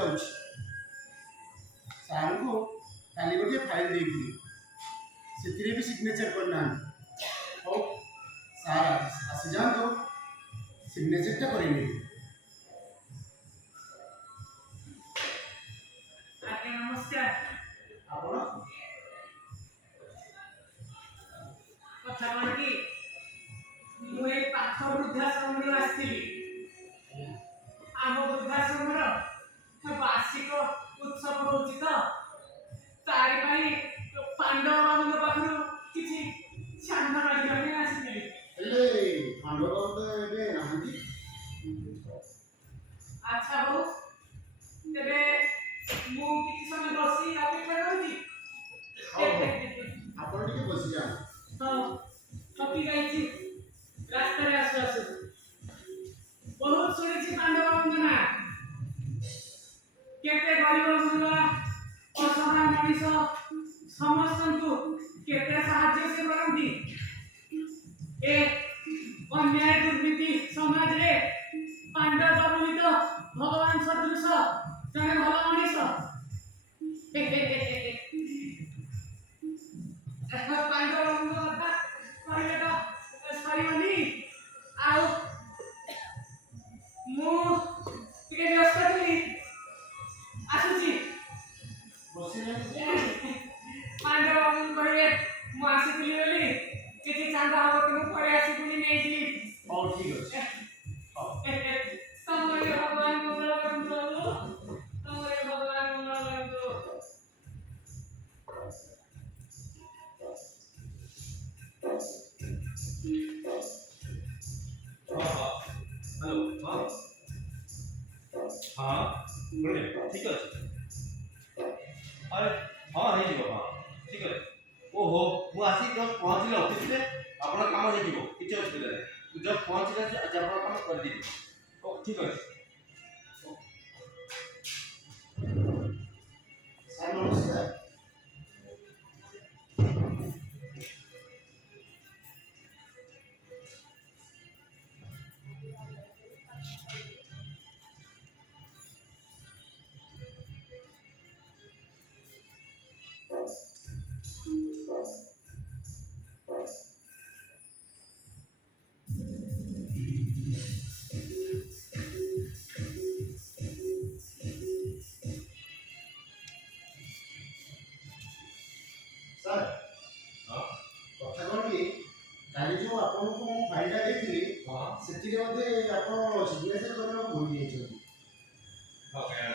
जाऊँ सार को काली गोटे फाइल देती से भी सिग्नेचर करना हो सार आसी जातो सिग्नेचरटा करेंगे। नमस्कार कथा कौन कि मुझे पाख वृद्धाश्रम आसती आम वृद्धाश्रम वार्षिक उत्सव होची तो तारी पांडव बाबू पाखु किसी छान मागिक आसती पांडव बाबू अच्छा हो तेरे मु किसी समय बसी अपेक्षा करूची आपण टिके बसी जा तो थकी गई रास्ता रे आसु आसु बहुत सुनी पांडव बाबू ना केते गरीब गुरुआ असहाय मनीष समस्त को केते साहाय्य से करंती ए अन्याय दुर्नीति समाज रे पांडव बाबू ही तो भगवान सदृश जने भला मनीष पांडव बाबू कथा कहले तो सरीबनी आउ मु टिके व्यस्त थी आसुची पांडव बाबू कहले मु आसीली बोली किछि चांदा हो कि मु परे आसी पुनी नै जी और ठीक है तमरे भगवान मंगल करंतो तमरे भगवान मंगल करंतो हेलो हाँ हाँ बोले ठीक है अरे हाँ है जीव हाँ ठीक है ओहो मु आसी जब पहुँचले ऑफिस में अपना काम हो जीव किछ असुविधा नहीं जब पहुँचले आज अपना काम कर दी ओ ठीक है सर नमस्कार सर हाँ कथा कौन कि काली जो आपन को फाइल टा देथि हाँ सेति रे मते आपन सिग्नेचर करना भूल जाइछो हाँ क्या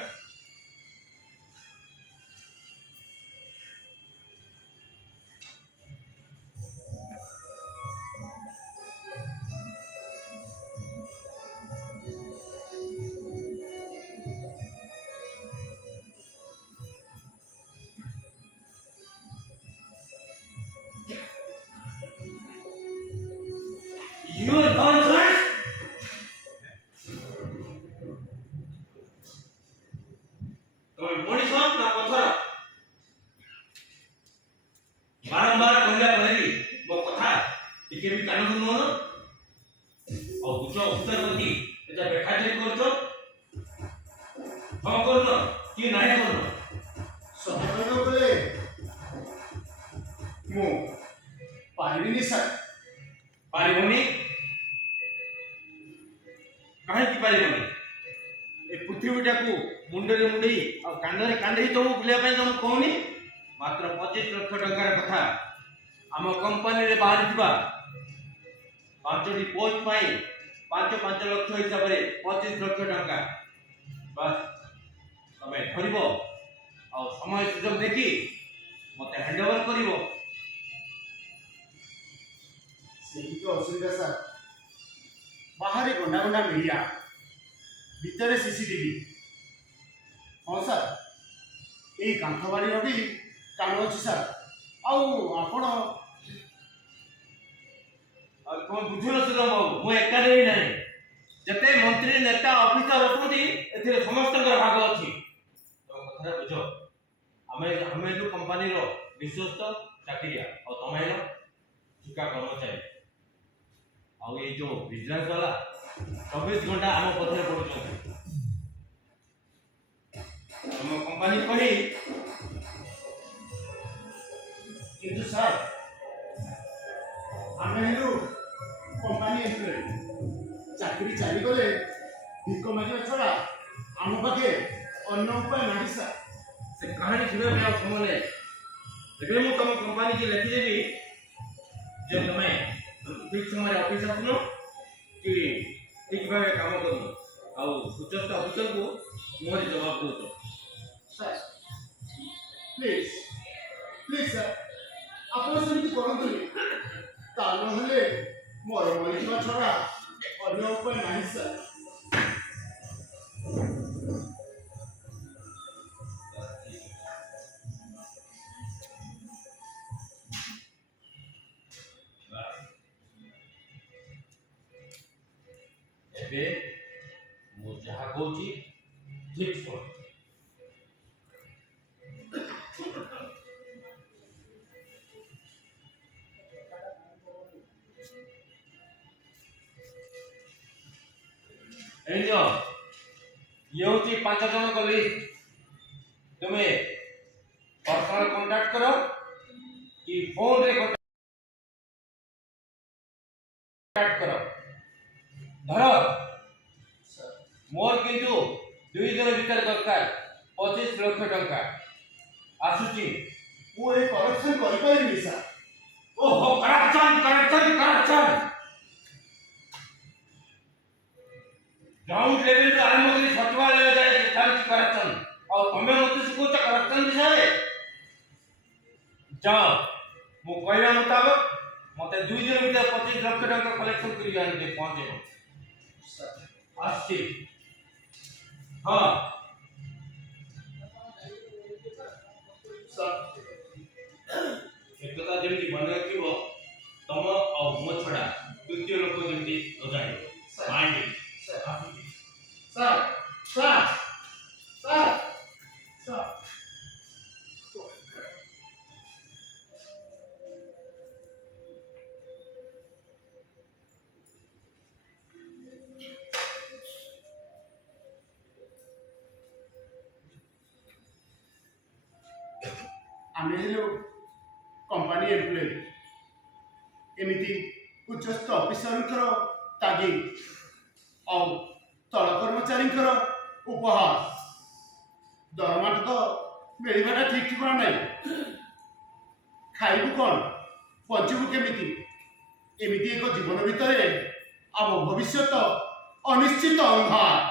You are nonsense. তুমি মଣିষ না পথর বারম্বার কহিলা পরে ମୋ କଥା ଟିକେ ବି କାନ ଶୁଣୁନ ଆଉ ବୁଝ ଉତ୍ତର ପ୍ରତି এটা ବେଖାତିର କରୁଛ ହଁ କରୁନ କି ନାହିଁ କରୁନ ସହଜ ବୋଲେ ମୁଁ ପାରିବିନି ସାର୍ ପାରିବନି କାହିଁକି ପାରିବନି ଏ ପୃଥିବୀଟାକୁ ମୁଣ୍ଡରେ ମୁଣ୍ଡେଇ ଆଉ କାନ୍ଧରେ କାନ୍ଧେଇ ତମକୁ ବୁଲିବା ପାଇଁ ତମକୁ କହୁନି ମାତ୍ର 25 ଲକ୍ଷ ଟଙ୍କାର କଥା ଆମ କମ୍ପାନୀରେ ବାହାରିଥିବା 5ଟି ପୋଷ୍ଟ ପାଇଁ 5 ଲକ୍ଷ ହିସାବରେ 25 ଲକ୍ଷ ଟଙ୍କା ବାସ୍ ତମେ ଧରିବ ଆଉ ସମୟ ସୁଯୋଗ ଦେଖି ମତେ ହ୍ୟାଣ୍ଡଓଭର କରିବ ସେଇ ତ ଅସୁବିଧା ସାର୍ ବାହାରେ ଗଣ୍ଡା ଗଣ୍ଡା ମିଳିଆ ଭିତରେ ସିସିଟିଭି ହଁ ସାର୍ ଏଇ କାନ୍ଥ ବାଡ଼ିର ବି କାମ ଅଛି ସାର୍ ଆଉ ଆପଣ ଆଉ କଣ ବୁଝୁନ ସୁରମ ବାବୁ ମୁଁ ଏକାରେ ହିଁ ନାହିଁ ଯେତେ ମନ୍ତ୍ରୀ ନେତା ଅଫିସର ଅଛନ୍ତି ଏଥିରେ ସମସ୍ତଙ୍କର ଭାଗ ଅଛି ତମ କଥାଟା ବୁଝ ଆମେ ହେଲୁ କମ୍ପାନୀର ବିଶ୍ୱସ୍ତ ଚାକିରିଆ ଆଉ ତମେ ହେଲ ଠିକା କର୍ମଚାରୀ ଆଉ ଏଇ ଯୋଉ ବିଜନେସ୍ ବାଲା 24 ଘଣ୍ଟା ଆମ ପଛରେ ପଡୁଛନ୍ତି ଆମ କମ୍ପାନୀ କହି କିନ୍ତୁ ସାର୍ ଆମେ ହେଲୁ କମ୍ପାନୀ ଏମ୍ପ୍ଲୟି। ଚାକିରି ଚାଲିଗଲେ ଭିକ ମାଗିବା ଛଡ଼ା ଆମ ପାଖେ ଅନ୍ୟ ଉପାୟ ନାହିଁ ସାର୍। ସେ କାହାଣୀ ଶୁଣିବା ପାଇଁ ଆଉ ସମୟ ନାହିଁ। ଏବେ ମୁଁ ତମ କମ୍ପାନୀ କି ଲେଖିଦେବି ଯେ ତମେ ଠିକ୍ ସମୟରେ ଅଫିସ ଆସୁନ କି ଠିକ୍ ଭାବେ କାମ କରୁନ ଆଉ ଉଚ୍ଚସ୍ଥ ଅଫିସରକୁ ମୁହଁରେ ଜବାବ ଦେଉଛ। ସାର୍ ପ୍ଲିଜ୍ ପ୍ଲିଜ୍ ସାର୍ ଆପଣ ସେମିତି କରନ୍ତୁନି। ତା ନହେଲେ ମୋର ମରିଯିବା ଛଡ଼ା ଅନ୍ୟ ଉପାୟ ନାହିଁ ସାର୍। ଏବେ ମୁଁ ଯାହା କହୁଛି ଠିକ୍ ଶୁଣ। ଏଇ ନିଅ, ଇଏ ହେଉଛି 5 ଜଣଙ୍କ ଲିଷ୍ଟ। ତୁମେ ପର୍ସନାଲ କଣ୍ଟାକ୍ଟ କର କି ଫୋନରେ କଣ୍ଟାକ୍ଟ କର। ଧର ମୋର କିନ୍ତୁ 2 ଦିନ ଭିତରେ ଦରକାର 25 ଲକ୍ଷ ଟଙ୍କା ଆସୁଛି। ମୁଁ ଏ କରପ୍ସନ୍ କରିପାରିବିନି ସାର୍। ଓହୋ, କରପ୍ସନ ଗ୍ରାଉଣ୍ଡ ଲେଭେଲରୁ ଆରମ୍ଭ କରି ସଚିବାଳୟ ଯାଏ ଚାଲିଛି କରପ୍ସନ। ଆଉ ତମେ ମୋତେ ଶିଖଉଛ କରପ୍ସନ ବିଷୟରେ? ଯାଅ, ମୁଁ କହିବା ମୁତାବକ ମୋତେ 2 ଦିନ ଭିତରେ 25 ଲକ୍ଷ ଟଙ୍କା କଲେକ୍ସନ କରି ଆଣିକି ପହଞ୍ଚେଇବ। আসছি। হ্যাঁ একথা যেମିତି মনে ରଖିବ ତମ ଆଉ ମୋ ଛଡ଼ା ତୃତୀୟ ଲୋକ ଯେମିତି ନ ଜାଣିବ। Mind sir sir sir sir ଆମେ ହେଲୁ କମ୍ପାନୀ ଏମ୍ପ୍ଲୟି। ଏମିତି ଉଚ୍ଚସ୍ଥ ଅଫିସରଙ୍କର ତାଗିଦ ଆଉ ତଳ କର୍ମଚାରୀଙ୍କର ଉପହାର ଦରମାଟା ତ ମିଳିବାଟା ଠିକ୍ ଠିକଣା ନାହିଁ। ଖାଇବୁ କ'ଣ, ବଞ୍ଚିବୁ କେମିତି? ଏମିତି ଏକ ଜୀବନ ଭିତରେ ଆମ ଭବିଷ୍ୟତ ଅନିଶ୍ଚିତ ଅନ୍ଧାର।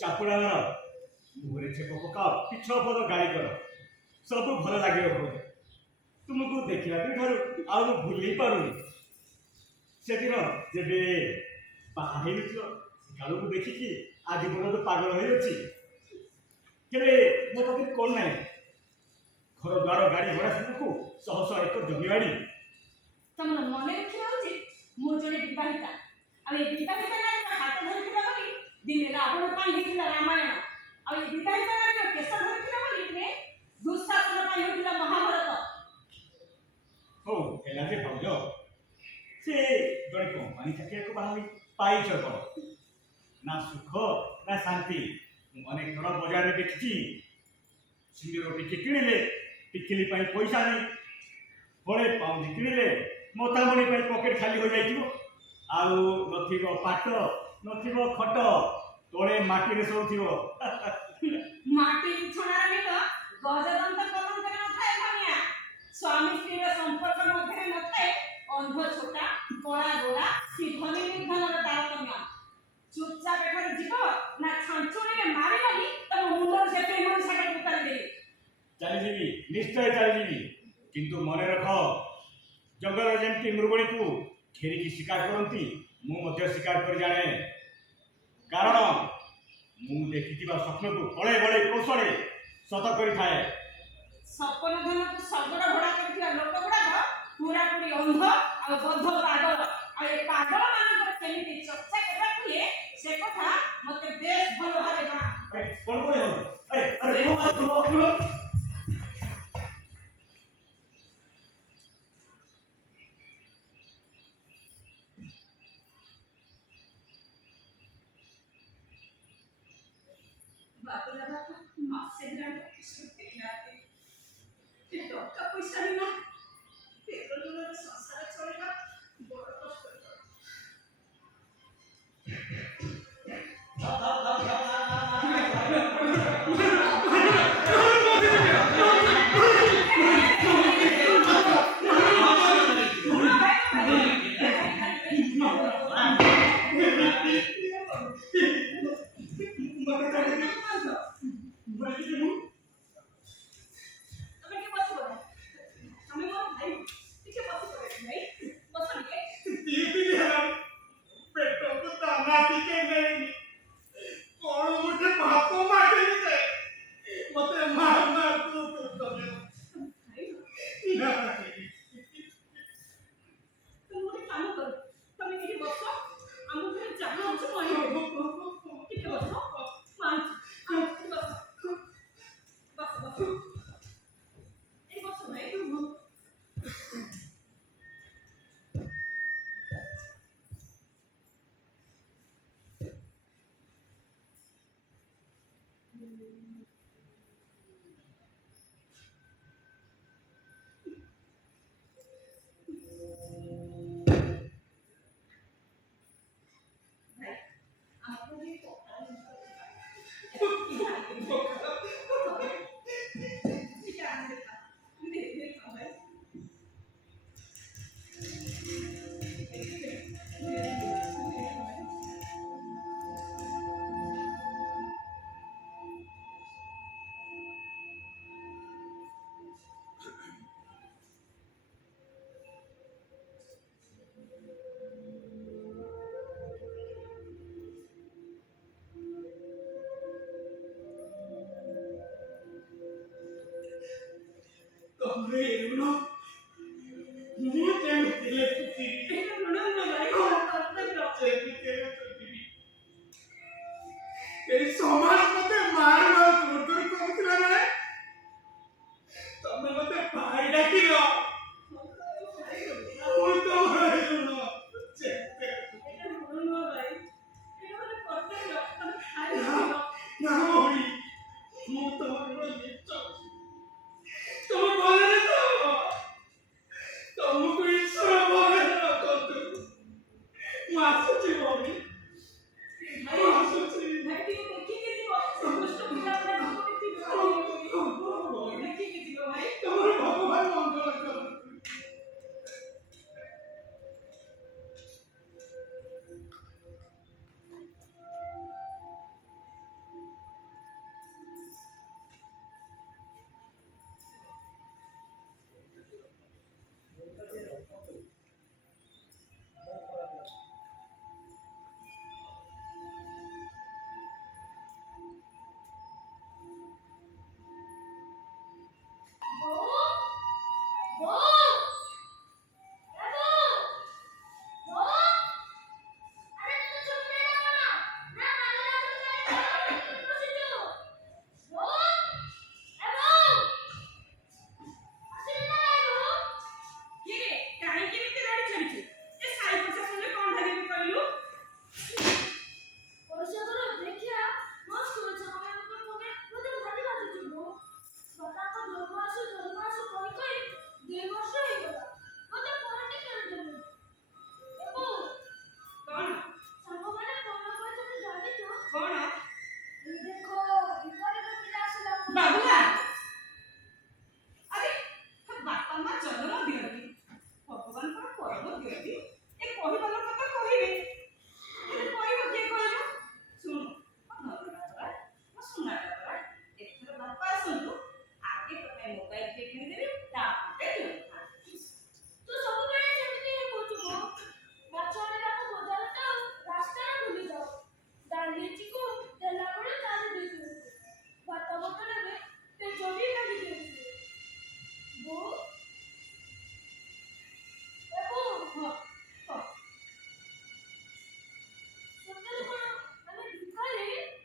ଚାପୁଡ଼ା ମାର ମୁହଁରେ ଛେପ ପକାଅ, ପିଛ ପଦ ଗାଳି କର। ସବୁ ଭଲ ଲାଗିବ ଭାଉଜ। ତୁମକୁ ଦେଖିଲା ଠାରୁ ଆଉ ମୁଁ ଭୁଲି ପାରୁନି। ସେଦିନ ଯେବେ ବାହା ହେଇନଥିଲ କାଳୁକୁ ଦେଖିକି ଆଜି ପର୍ଯ୍ୟନ୍ତ ପାଗଳ ହେଇଅଛି। ହେଲେ ମୋ ପାଖରେ କ'ଣ ନାହିଁ? ଘର ଦ୍ୱାର ଗାଡ଼ି ଘୋଡ଼ା ସବୁକୁ ଶହ ଶହ ଏକର ଜମି ବାଡ଼ି। ତମର ମନେ ରଖିବା ଉଚିତ ମୁଁ ଜଣେ ବିବାହିତା। ଆଉ ଏ ବିବାହିତା ନାରୀର ହାତ ଧରିଥିଲା ବୋଲି ଦିନେ ରାବଣ ପାଇଁ ହେଇଥିଲା ରାମାୟଣ। ଆଉ ଏ ବିବାହିତା ନାରୀର କେଶ ଧରିଥିଲା ବୋଲି ଦିନେ ଦୁଃଶାସନ ପାଇଁ ହେଇଥିଲା ମହାଭାରତ। ହଉ ହେଲା ଯେ ଭାଉଜ, ସେ ଜଣେ କମ୍ପାନୀ ଚାକିରିଆକୁ ବାହା ହୋଇ ପାଇଛ କ'ଣ? ନା ସୁଖ ନା ଶାନ୍ତି। ମୁଁ ଅନେକ ଥର ବଜାରରେ ଦେଖିଛି, ସିନ୍ଦୁର ଟିକେ କିଣିଲେ ଟିକିଲି ପାଇଁ ପଇସା ନାହିଁ, ବଳେ ପାଉଁଜି କିଣିଲେ ମତାମଣି ପାଇଁ ପକେଟ ଖାଲି ହୋଇଯାଇଥିବ। ଆଉ ନଥିବ ପାଟ, ନଥିବ ଖଟ, ତଳେ ମାଟିରେ ଶୋଉଥିବ। ମାଟି ବିଛଣାର ନିଦ ଗଜଦନ୍ତ କଲଙ୍କରେ ନଥାଏ ଧନିଆ। ସ୍ୱାମୀ ସ୍ତ୍ରୀର ସମ୍ପର୍କ ମଧ୍ୟରେ ନଥାଏ ଅନ୍ଧ ଛୋଟା, କଳା ଗୋରା କି ଧନୀ ନିର୍ଦ୍ଧନର ତାରତମ୍ୟ। ଚୁପଚାପ ଏଠାରୁ ଯିବ ନା ଛାଞ୍ଚୁଣିରେ ମାରିବନି ତମ ମୁଣ୍ଡରୁ ସେ ପ୍ରେମ ନିଶାଟାକୁ ଉତାରିଦେବି। ଚାଲିଯିବି, ନିଶ୍ଚୟ ଚାଲିଯିବି। କିନ୍ତୁ ମନେ ରଖ, ଜଙ୍ଗଲରେ ଯେମିତି ମୃଗଣୀକୁ ଘେରିକି ଶିକାର କରନ୍ତି, ମୁଁ ମଧ୍ୟ ଶିକାର କରି ଜାଣେ। କାରଣ ମୁଁ ଦେଖିଥିବା ସ୍ୱପ୍ନକୁ ତଳେ ବଳେ କୌଶଳେ ସତ କରିଥାଏ। ସପନ ଧନକୁ ଶଗଡ଼ ଭଡ଼ା କରିଥିବା ଲୋକ ଗୁଡ଼ାକ ପୁରାପୁରି ଅନ୍ଧ ଆଉ ବଦ୍ଧ ପାଗଳ। ଆଉ ଏ ପାଗଳ ମାନଙ୍କର କେମିତି ଚର୍ଚ୍ଚା କରିବାକୁ ହୁଏ ସେ କଥା ମତେ ବେଶ ଭଲ ଭାବେ ଜଣା। କ'ଣ କହିବ? ବାବୁଲା ବାପା ମାସେ ହେଲାଣି ଅଫିସରୁ ଫେରିନାହାନ୍ତି। ଏ ଟଙ୍କା ପଇସା ବିନା ବେରୋଜଗାର ସଂସାର ଚଳିବା ବଡ଼ କଷ୍ଟକର। ସମାଜ ମତେ ମାର ମାର ଦୂର କରୁଥିଲା ବେଳେ ତମେ ମତେ ଭାଇ ଡାକିଲ। ମୁଁ ତମର ଋଣ ନା ଭଉଣୀ, ମୁଁ ତମର ନିଜ ତମ ଭଲରେ ତ ତମକୁ ଈଶ୍ୱର ଭଲରେ ରଖନ୍ତୁ। ମୁଁ ଆସୁଛି ଭଉଣୀ, ମୁଁ ଆସୁଛି। ଦେଖିକି ଯିବ।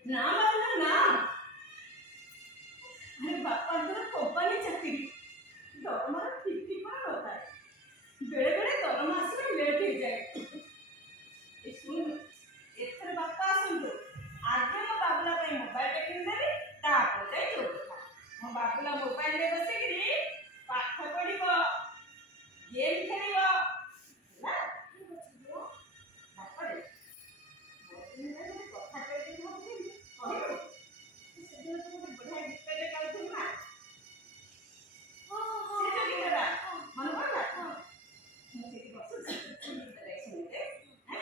ନା ବାବୁଲା ନା। ଆରେ ବାପାଙ୍କର କମ୍ପାନୀ ଚାକିରି, ଦରମାର ଠିକ୍ ଠିକଣା ନଥାଏ। ବେଳେ ବେଳେ ଦରମା ଆସିଲେ ଲେଟ୍ ହେଇଯାଏ। ଏ ଶୁଣ, ଏଥର ବାପା ଆସନ୍ତୁ, ଆଗେ ମୋ ବାବୁଲା ପାଇଁ ମୋବାଇଲଟେ କିଣିଦେବି, ତାପରେ ଯାଇ ଯୋଉ କଥା। ମୋ ବାବୁଲା ମୋବାଇଲରେ ବସିକିରି ପାଠ ପଢିବ, ଗେମ୍ ଖେଳିବ, ହେଲା? ବାପାରେ, କଥା କହିବି ଭାବୁଥିଲି, କହିବୁ? ସେଦିନ ତୁ ଗୋଟେ ବଢିଆ ଗୀତଟେ ଗାଉଥିଲୁ ନା? ସେ ଯୋଉ ଗୀତଟା, ମନେ ପଡ଼ିଲା? ମୁଁ ସେଇଠି ବସୁଛି, ଗୀତଟା ଶୁଣିଦେ। ଆଁ?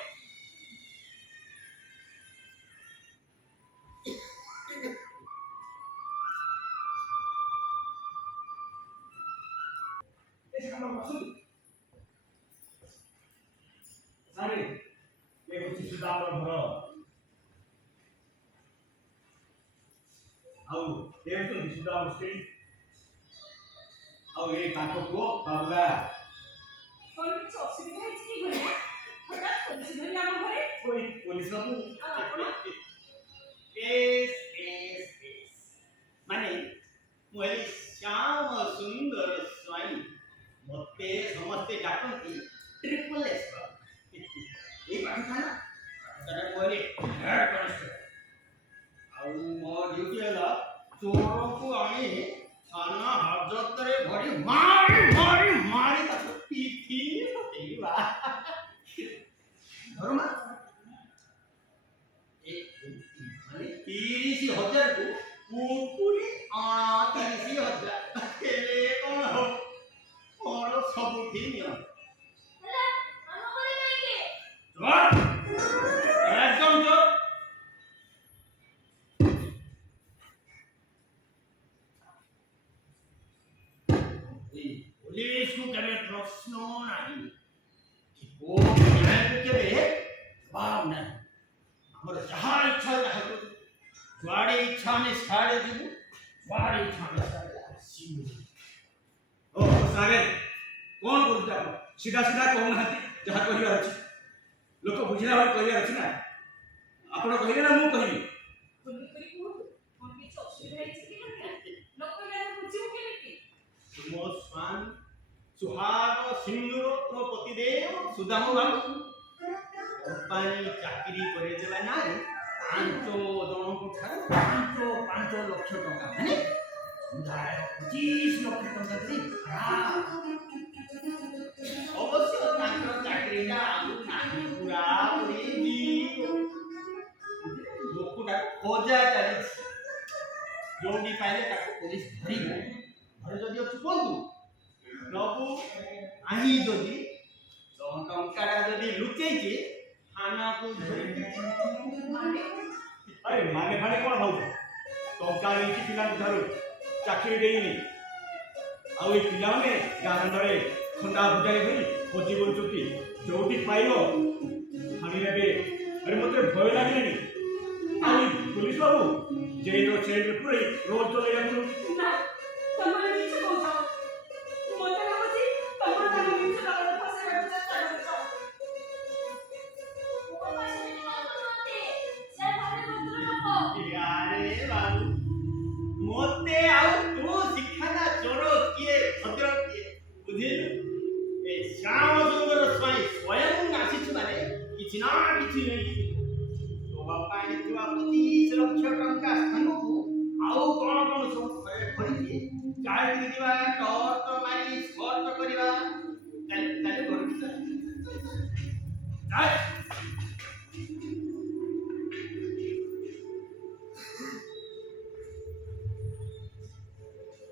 ସାରେ ଏ ହେଉଛି ସୁଦାମର ଘର। ଆଉ ଏ ହେଉଛନ୍ତି ସୁଦାମ ସ୍ତ୍ରୀ। ଆଉ ଏ ତାଙ୍କ ପୁଅ ବାବୁଲା। କ'ଣ କିଛି ଅସୁବିଧା ହେଇଛି କି ଘରେ? ହଠାତ୍ ପୋଲିସ ଧରି ଆମ ଘରେ? ওই পুলিশ বাবু ଆଉ ଆପଣ? এস মানে ମୁଁ ହେଲି ଶ୍ୟାମ ସୁନ୍ଦର ସ୍ୱାଇଁ। ମୋତେ ସମସ୍ତେ ଡାକନ୍ତି ଟ୍ରିପଲ୍ ଏସ୍ ବାବୁ। ଏଇ ପାଠଟା ନା ପାଠଟା କହିଲେ ହେଡ୍ କନଷ୍ଟେବଳ। ଆଉ ମୋ ଡ୍ୟୁଟି ହେଲା ଚୋରକୁ ଆଣି ଥାନା ହାଜତରେ ଭରି ମାରି ମାରି ମାରି ତାକୁ ପିଠି ଫଟେଇବା। ଦରମା ମାନେ 30,000 କୁ କୁକୁରି 30,000 ହେଲେ କ'ଣ ହବ? ମୋର ସବୁଠି ନିୟମ। ଚୋର! একদম চোর! এই পুলিশକୁ କେବେ ପ୍ରଶ୍ନ ନାହିଁ କି କୋର୍ଟ ନ୍ୟାୟକୁ କେବେ ଜବାବ ନାହିଁ। ଆମର ଯାହା ଇଚ୍ଛା ତାହା କରୁ। ଯୁଆଡ଼େ ଇଚ୍ଛା ଆମେ ସିଆଡ଼େ ଯିବୁ, ଯୁଆଡ଼େ ଇଚ୍ଛା ଆମେ ସିଆଡ଼େ ଆସିବୁ। ଓହୋ ସାରେ, କ'ଣ କରୁଛୁ ଆପଣ? ସିଧା ସିଧା କହୁନାହାନ୍ତି, ଯାହା କହିବାର ଅଛି। ଲୋକ ବୁଝିଲା ଭଳି କହିବାର ଅଛି ନା। ଆପଣ କହିବେ ନା ମୁଁ କହିବି? ଖୋଲି କରି କୁହନ୍ତୁ, କ'ଣ କିଛି ଅସୁବିଧା ହେଇଛି କି ଘରେ? ନ କହିଲେ ଆମେ ବୁଝିବୁ କେମିତି? ମୋ ସ୍ୱାମୀ ସୁହାଗ ସିନ୍ଦୁର ମୋ ପତିଦେବ ସୁଦାମ ବାବୁ କମ୍ପାନୀ ଚାକିରି କରେଇଦେବା ନାଁରେ 5 ଜଣଙ୍କ ଠାରୁ 5 ଲକ୍ଷ ଟଙ୍କା ମାନେ ସମୁଦାୟ 25 ଲକ୍ଷ ଟଙ୍କା ଦେଇ ଅବଶ୍ୟ ତାଙ୍କର ଚାକିରିଟା ଆଉ ନାହିଁ, ପୁରାପୁରି ଲୋକଟା ଖୋଜା ଚାଲିଛି। ଯୋଉଠି ପାଇଲେ ତାକୁ ପୋଲିସ ଧରିବ। ଘରେ ଯଦି ଅଛି କୁହନ୍ତୁ, ନବୁ ଆଣି ଯଦି ଟଙ୍କାଟା ଯଦି ଲୁଚେଇଛି ଥାନାକୁ ଧରିକି। ଆରେ ମାନେ କ'ଣ ଭାବୁଛ? ଟଙ୍କା ନେଇଛି ପିଲାଙ୍କୁ ଠାରୁ, ଚାକିରି ଦେଇନି। ଆଉ ଏ ପିଲାମାନେ ଗାଁ ଦାଣ୍ଡରେ ଖଣ୍ଡା ଭୁଜାଇ ଧରି ଖୋଜି ବୁଲୁଛନ୍ତି, ଯୋଉଠି ପାଇବ ହାଣି ନେବେ। ଆରେ ମୋତେ ଭୟ ଲାଗିଲାଣି। ଆଉ ଏ ପୁଲିସ ବାବୁ ଜେଲର ଚେଲରେ ପୁରେଇ ରୋଜ ଚଲେଇବାକୁ। ନା, ତମେ ମିଛ କହୁଛ। ମୋତେ ଲାଗୁଛି ତମେ ତାଙ୍କ ମିଛ ଜାଲରେ ଫସେଇବାକୁ ଚେଷ୍ଟା କରୁଛ। ଆରେ ବାବୁ, ମୋତେ ଆଉ ତୁ ଶିଖାନା ଚୋର କିଏ ଭଦ୍ର କିଏ ବୁଝିଲୁ? ଏ ଶ୍ୟାମ ସୁନ୍ଦର ସ୍ୱାଇଁ ସ୍ୱୟଂ ଆସିଛୁ ମାନେ କିଛି ନା କିଛି ନେଇକି ତୋ ବାପା ଆଣିଥିବା 25 ଲକ୍ଷ ଟଙ୍କା ସ୍ଥାନକୁ ଆଉ କ'ଣ କ'ଣ ସବୁ ଘରେ ଭରିକି ଚାଳିକି ଯିବା, ଟର୍ଚ୍ଚ ମାରି ସର୍ଚ୍ଚ କରିବା। ଚାଲି ଚାଲି ଘରକୁ ଚାଲ।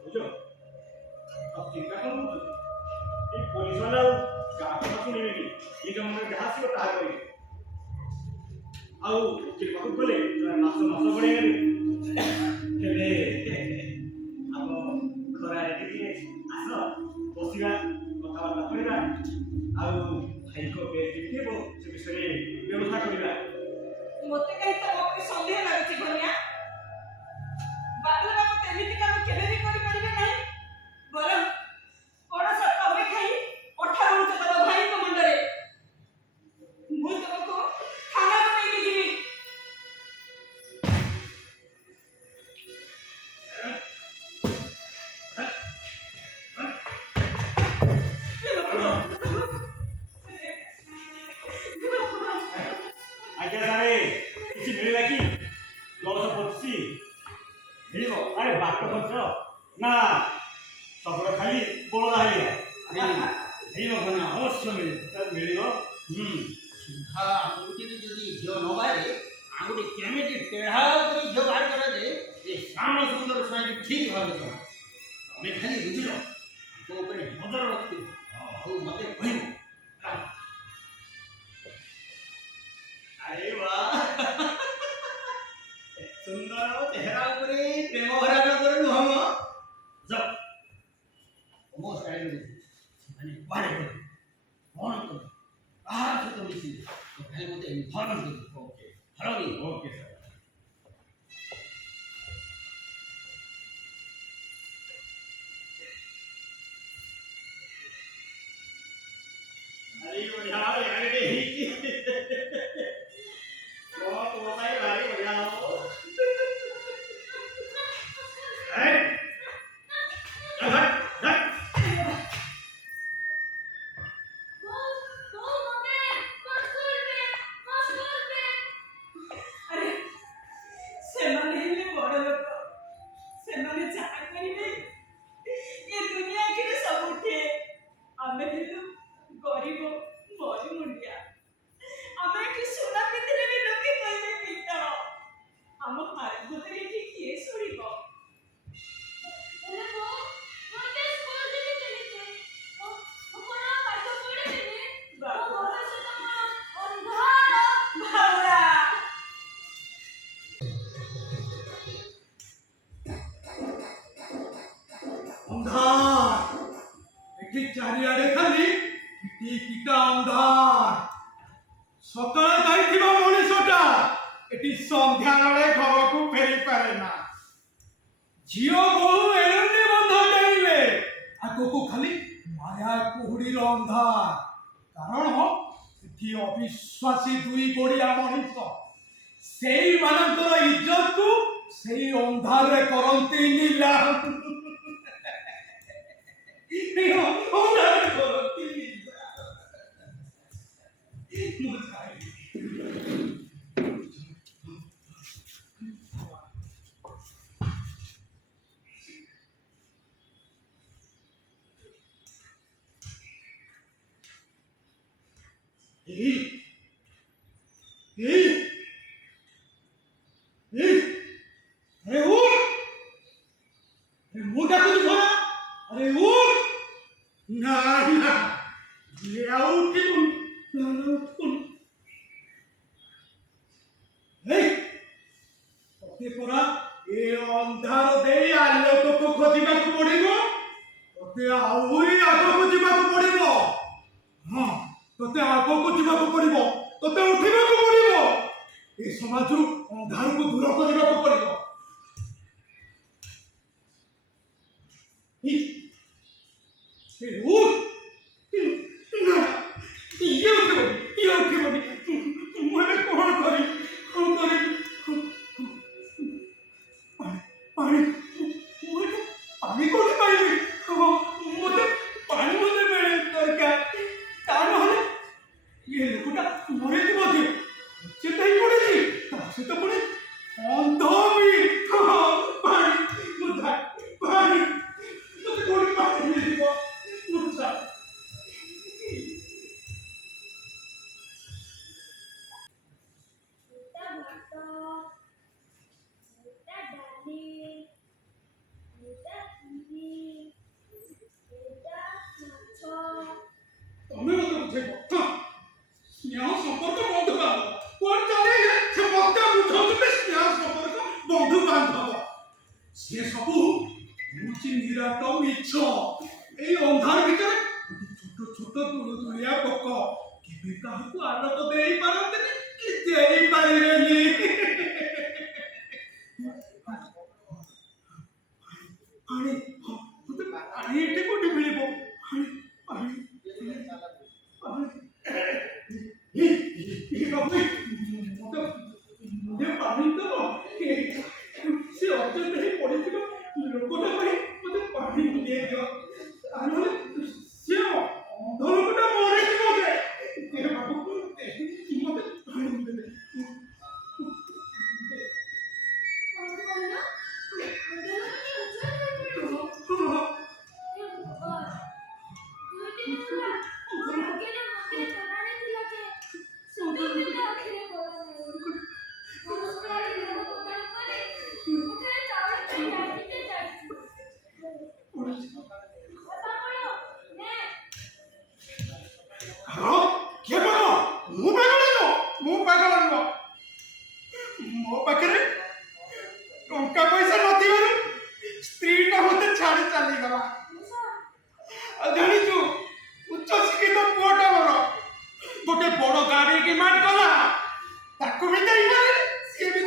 ବୁଝ, ଆଉ ଚିନ୍ତା କ'ଣ କରୁଛନ୍ତି? ଏଇ ପୋଲିସ ବାଲା ଆଉ ଗାଁ କଥା ଶୁଣିବେନି, ନିଜ ମନରେ ଯାହା ଆସିବ ତାହା କରିବେ। ଆଉ ଓକିଲ ପାଖକୁ ଗଲେ ମାସ ପଳେଇ ଗଲେ। ହେଲେ ଆମ ଖରାରେ ଟିକେ ଆସ, ବସିବା, କଥାବାର୍ତ୍ତା କରିବା। ଆଉ ଭାଇଙ୍କ କେସ୍ ଯେମିତି ହେବ ସେ ବିଷୟରେ ବ୍ୟବସ୍ଥା କରିବା। ମୋତେ କାହିଁ ତମ ଉପରେ ସନ୍ଦେହ ଲାଗୁଛି ଭନିଆ। ବାବୁଲା ବାବୁ ଏମିତି କାମ କେବେ ବି କରିପାରିବେ ନାହିଁ। ବରଂ ପଣସ ଟବେ ଖାଇ ଅଠା ଉଞ୍ଚ ତମ ଭାଇଙ୍କ ମୁଣ୍ଡରେ। ମୁଁ ତମକୁ ଥାନାକୁ ନେଇକି ଯିବି। କିଛି ମିଳିଲା କି 1025 ମିଳିବ ଆରେ ବାଟ ଖର୍ଚ୍ଚ ନା ସବୁର ଖାଲି ବଳଦା ହେଇଗଲା ମିଳିବ ଘନା ଅବଶ୍ୟ ମିଳିବ ସୁଧା ଆଙ୍ଗୁଠିରେ ଯଦି ଝିଅ ନ ବାହାରେ ଆଙ୍ଗୁଠି କେମିତି ଟେଢ଼ା କରି ଝିଅ ବାହାର କରାଯାଏ ଏ ଶ୍ୟାମ ସୁନ୍ଦର ସ୍ୱାଇଁ ଠିକ୍ ଭାବେ ଜଣା ତମେ ଖାଲି ବୁଝିଲ ତୋ ଉପରେ ନଜର ରଖିଥିବ ଆଉ ମତେ କହିବ ଆରେ ବାଃ ସୁନ୍ଦର ଚେହେରା ଉପରେ ପ୍ରେମ ଭରା ନଜର ନୁହଁ ମ ଯାଅ ମୋ ଷ୍ଟାଇଲ ସେମାନେ କୁଆଡ଼େ ଗଲେ କ'ଣ କଲେ କାହା ସହିତ ମିଶିଲେ ଖାଲି ମୋତେ ଇନଫର୍ମ କରିବେ ଓକେ ହରବି ଓକେ ସାର୍ ଭାରି ବଢ଼ିଆ ୟାଡ଼େ ହେଇଛି ତୋ ପାଇଁ ଭାରି ବଢ଼ିଆ ହବ ଆରେ ସେମାନେ ହେଲେ ବଡ଼ ଲୋକ ସେମାନେ ଯାହା କରିବେ ଏ ଦୁନିଆ ଆଖିରେ ସବୁ ଉଠେ ଆମେ ହେଲୁ ଗରିବ ମରି ମୁଣ୍ଡିଆ ଆମେ ଏଠି ସୁନା ପିନ୍ଧିଲେ ବି ଲୋକେ କହିବେ ପିତ୍ତଳ ଆମ ହାରଭତରେ ଏଠି କିଏ ଶୁଣିବ ଅନ୍ଧାର ଏଠି ଚାରିଆଡେ ଖାଲି କିଟି କିଟା ଅନ୍ଧାର ସକାଳେ ଯାଇଥିବା ମଣିଷଟା ଏଠି ସନ୍ଧ୍ୟାବେଳେ ଘରକୁ ଫେରି ପାରେ ନା ଝିଅ ବୋହୂ ଏଣେ ବନ୍ଧ ଡେଇଁଲେ ଆଗକୁ ଖାଲି ମାୟା କୁହୁଡିର ଅନ୍ଧାର କାରଣ ଏଠି ଅବିଶ୍ୱାସୀ ଦୁଇ ଗୋଡିଆ ମଣିଷ ସେଇମାନଙ୍କର ଇଜ୍ଜତକୁ ସେଇ ଅନ୍ଧାରରେ କରନ୍ତି ନିଲାମ ଅନ୍ଧାରରେ କରନ୍ତି ନିଲାମ ମୁଁ ଚାହିଁବି अरे उठ अरे मुंडा कुछ भरा अरे उठ ना ना ये आउट की ना ना उठ हे ओके परा ए अंधार देई आलोक को खोजिबा को पड़िबो ओते आहुरी आगो को जिबा को पड़िबो हां तोते आगो को जिबा को पड़िबो तोते उठिबा को पड़िबो ए समाजରୁ ଅନ୍ଧାରକୁ ଦୂର କରିବାକୁ ପଡ଼ିବ ये सबू मुची निराट मिछ এই অন্ধার ভিতরে ছোট ছোট তুলতুলিয়া পোক কেবে কাহাকু আলোক দেই পারন্তিনি কি দেই পারিবেনি পানি মতে পানি এটি কোটি মিলিব পানি পানি পানি এই বাবু মতে পানি তো সে অত্যন্ত পড়েছিল লোকটা পাই মতে পানি দিয়ে দিও তাহলে সে অন্ধ লোকটা মরে যাবে বাবু মতে পানি দিয়ে দে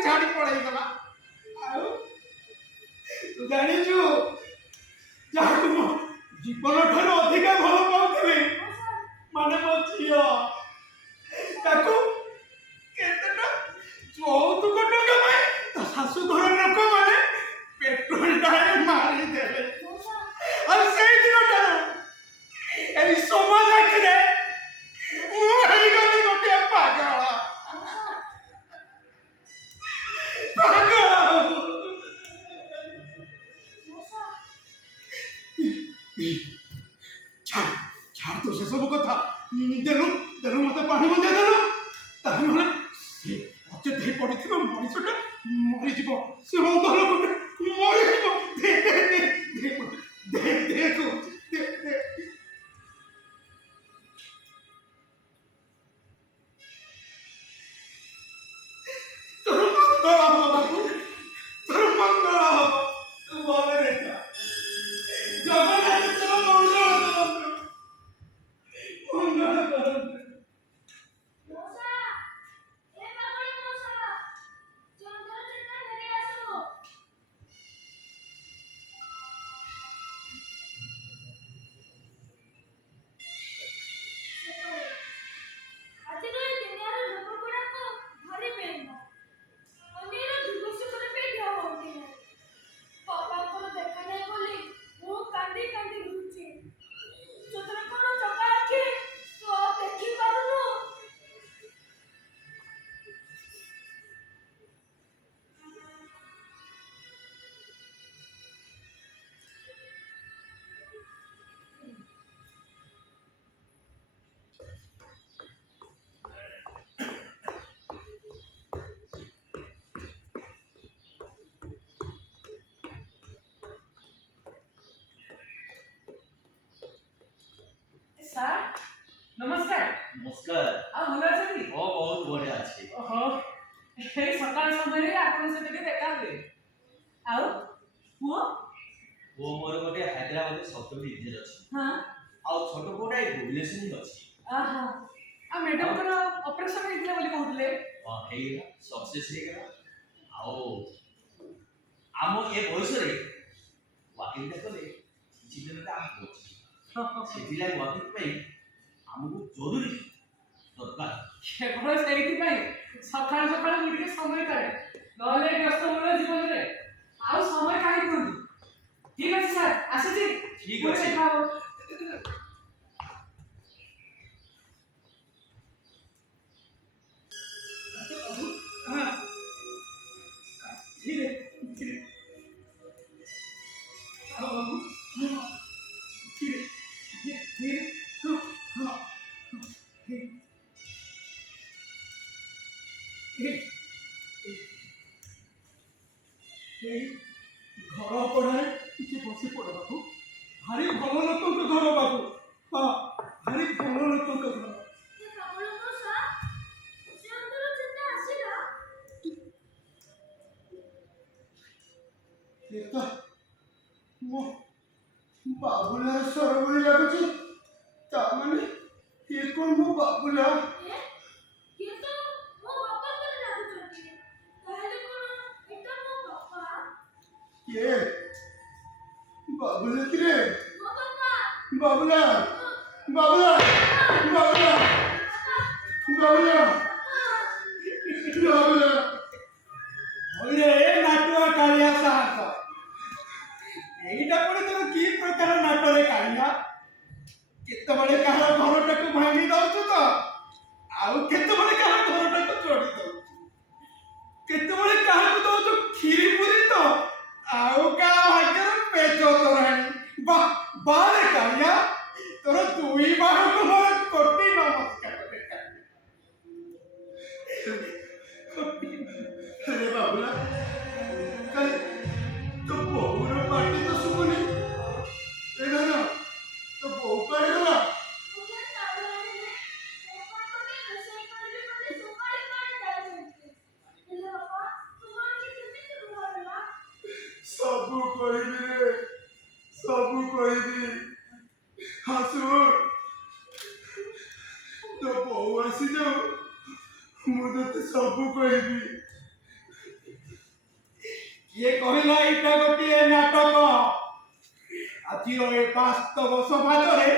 ଛାଡ଼ି ପଳେଇଗଲା। ଆଉ ତୁ ଜାଣିଛୁ ଯାହାକୁ ମୁଁ ଜୀବନ ଠାରୁ ଅଧିକା ଭଲ ପାଉଥିଲି, ମାନେ ମୋ ଝିଅ, ତାକୁ କେତେଟା ଯୌତୁକ ଟଙ୍କା ପାଇଁ ତା ଶାଶୁଘର ଲୋକମାନେ ପେଟ୍ରୋଲ ଢାଳି ମାରିଦେଲେ। ଆଉ ସେଇଦିନ ଠାରୁ ଏଇ ସମାଜ ଆଖିରେ ମୁଁ ହେଇଗଲି ଗୋଟିଏ ପାଗଳ। ଛାଡ଼ ଛାଡ଼ ତ ସେସବୁ କଥା। ଦେଲୁ ଦେଲୁ ମତେ ପାଣି ବନ୍ଦେଇ ଦେଲୁ, ତାହେଲେ ସେ ଅଚେତ ହେଇ ପଡ଼ିଥିବା ମଣିଷଟା ମରିଯିବ, ସେ ଅন্ধ ଲୋକଟା ମରିଯିବ। ଦେ ଦେ ଦେ ଦେ ଦେ ଦେ କହୁଛି, ଦେ ଦେ। ତୋର ମଙ୍ଗଳ ହବ ବାବୁ, ତୋର ମଙ୍ଗଳ ହବ। ତୁ ଭଲରେ ଯା। ଜଗନ୍ନାଥ ତୋର ମଙ୍ଗଳ କରନ୍ତୁ, ମଙ୍ଗଳ କରନ୍ତୁ। ସାର୍ ନମସ୍କାର। ନମସ୍କାର। ଆଉ ଭଲ ଅଛନ୍ତି? ବହୁତ ବଢିଆ ଅଛି। ଓହୋ, ଏଇ ସକାଳ ସମୟରେ ଆପଣଙ୍କ ସହିତ ଟିକେ ଦେଖା ହୁଏ। ଆଉ ପୁଅ? ପୁଅ ମୋର ଗୋଟେ ହାଇଦ୍ରାବାଦ ସଫ୍ଟୱେର ଇଞ୍ଜିନିୟର ଅଛି। ହଁ। ଆଉ ଛୋଟ ପୁଅଟା ଏଇ ଭୁବନେଶ୍ୱରରେ ହିଁ ଅଛି। ଆହା, ଆଉ ମ୍ୟାଡାମଙ୍କର ଅପରେସନ ହେଇଥିଲା ବୋଲି କହୁଥିଲେ। ହଁ, ହେଇଗଲା, ସକ୍ସେସ୍ ହେଇଗଲା। ଆଉ ଆମ ଏ ବୟସରେ ୱାକିଂଟା କଲେ କିଛି ଦିନରେ ଆମକୁ ଅଛି। ସେଥିଲାଗି ୱାକିଂ ପାଇଁ ଆମକୁ ଜରୁରୀ ଦରକାର। କେବଳ ସେଇଥିପାଇଁ ସକାଳୁ ସକାଳୁ ମୁଁ ଟିକେ ସମୟ କାଢେ, ନହେଲେ ବ୍ୟସ୍ତବହୁଳ ଜୀବନରେ ଆଉ ସମୟ କାଢି ଦିଅନ୍ତୁ। ଠିକ ଅଛି ସାର୍, ଆସୁଛି। ଠିକ ପୁଣି ଅଛି। ଦେଖା ହବ। ହଁ। ଧୀରେ ଧୀରେ। ଆଉ ବାବୁ, ହଁ। ଧୀରେ ଧୀରେ ଧୀରେ। ହଁ ହଁ। ଘର ପଢ଼ାରେ ଟିକେ ବସି ପଡ଼ ବାବୁ। ଭାରି ଭଲ ଲୋକଙ୍କ ଘର ବାବୁ। ହଁ, ଭାରି ଭଲ ଲୋକଙ୍କ ଘର। ଏ ତ ମୋ ବାବୁଲାର ସ୍ୱର ଭଳି ଲାଗୁଛି। ତାମାନେ ଏ କ'ଣ ମୋ ବାବୁଲା? କିଏ ବାବୁଲା କିରେ? ବାବୁଲା ବାବୁଲା ବାବୁଲା ବାବୁଲା ବାବୁଲା। ଓରେ ନାଟୁଆ କାଳିଆ ସାହସ, ଏଇଟା ପୁଣି ତୋର କି ପ୍ରକାର ନାଟରେ କାଳିଆ? କେତେବେଳେ କାହାର ଘରଟାକୁ ଭାଙ୍ଗି ଦଉଛୁ ତ, ଆଉ କେତେବେଳେ କାହାର ଘରଟାକୁ ଚଢି ଦଉଛୁ, କେତେବେଳେ କାହାକୁ ଦଉଛୁ କ୍ଷୀରି ପୁରୀ ତ, ଆଉ କାହା ଭାଗ୍ୟରେ ପେଜ ତୋରାଣି। ବାରେ କାଳିଆ, ତୋର ଦୁଇ ବାରକୁ ମୋର କୋଟି ନମସ୍କାର। ଆରେ ବାବୁଲା, କାଇଁ ତୋ ବୋଉର ପାଟି ତ ଶୁଭୁନି। ଏ ଧନ, ତୋ ବୋଉ କୁଆଡ଼େ ଗଲା? ସବୁ କହିବି ରେ, ସବୁ କହିବି। ହଁ ଶୁଣ, ତୋ ବୋଉ ଆସିଯାଉ, ମୁଁ ତତେ ସବୁ କହିବି। କିଏ କହିଲା ଏଇଟା ଗୋଟିଏ ନାଟକ? ଆଜିର ଏ ବାସ୍ତବ ସମାଜରେ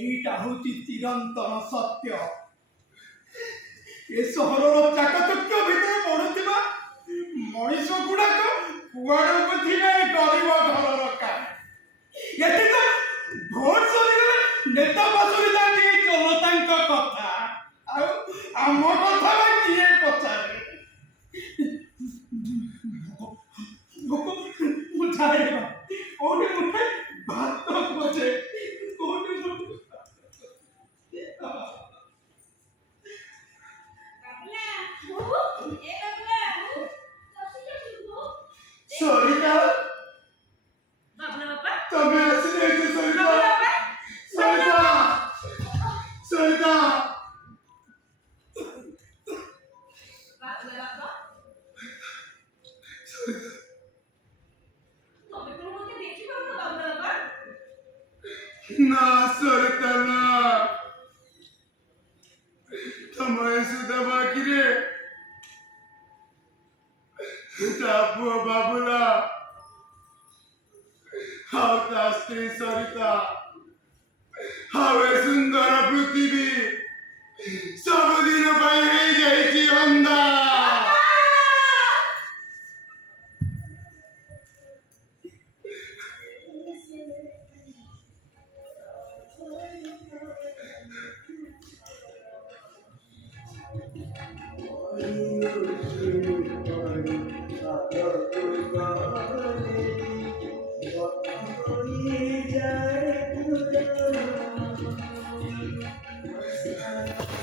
ଏଇଟା ହଉଛି ଚିରନ୍ତନ ସତ୍ୟ। ଏ ସହରର ଚାକଚକ୍ୟ ଭିତରେ ପଡୁଥିବା ମଣିଷ ଗୁଡାକ କୁଆଡେ ବୁଝିବେ ଗରିବ ଘରର କାମ। ଏଠି ତ ଭୋଟ ସରିଗଲେ ନେତା ପାଶୁରି ଯାନ୍ତି ଏଇ ଜନତାଙ୍କ କଥା, ଆଉ ଆମ କଥା ବା କିଏ ପଚାରେ? ମୁଁ ଯାଏ କୋଉଠି ମୁଠେ ଭାତ ଖୋଜେ, କୋଉଠି ବାବୁଲା ବୋଉ ଏ ବାବୁଲା ବୋଉ ସରିତା, ବାବୁଲା ବାପା ତମେ ଆସିଯାଇଛ ସରିତା। ବାବୁଲା ବାପା ସରିତା, ସରିତା, ବାବୁଲା ବାପା ତମେ କଣ ମତେ ଦେଖିପାରୁନ ବାବୁଲା ବାପା? ନା ସରିତା ନା, ତମ ଏ ସୁଦାମା ଆଖିରେ ତା ପୁଅ ବାବୁଲା ଆଉ ତା ସ୍ତ୍ରୀ ସରିତା ଆଉ ଏ ସୁନ୍ଦର ପୃଥିବୀ ସବୁଦିନ ପାଇଁ ହେଇଯାଇଛି ଅନ୍ଧା।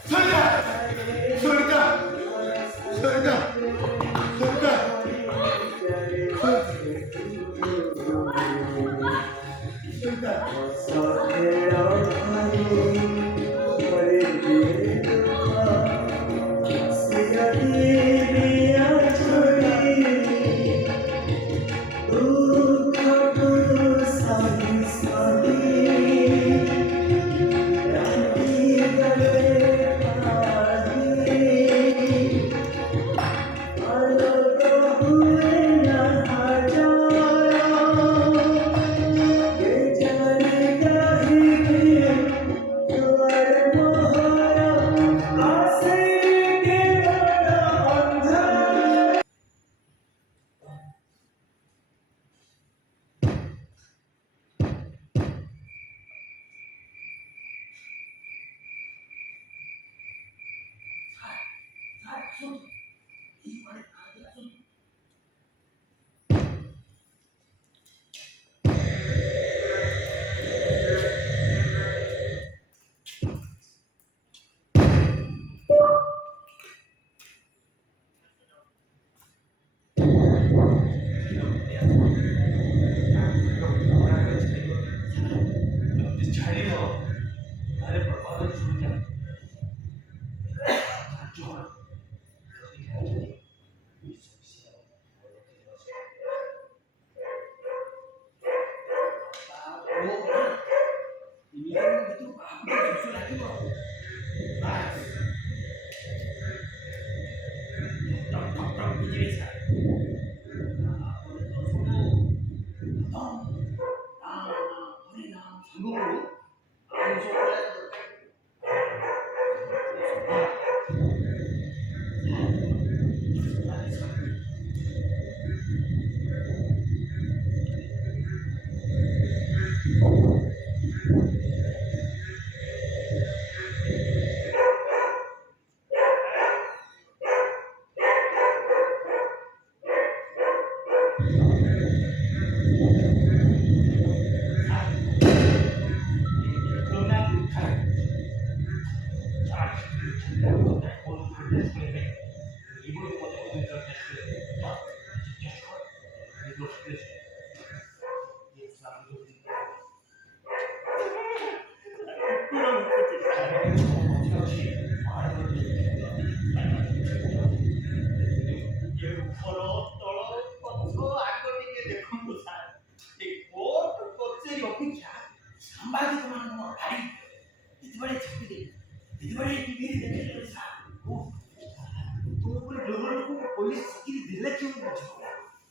সরিতা, সরিতা, সরিতা, সরিতা, সরিতা,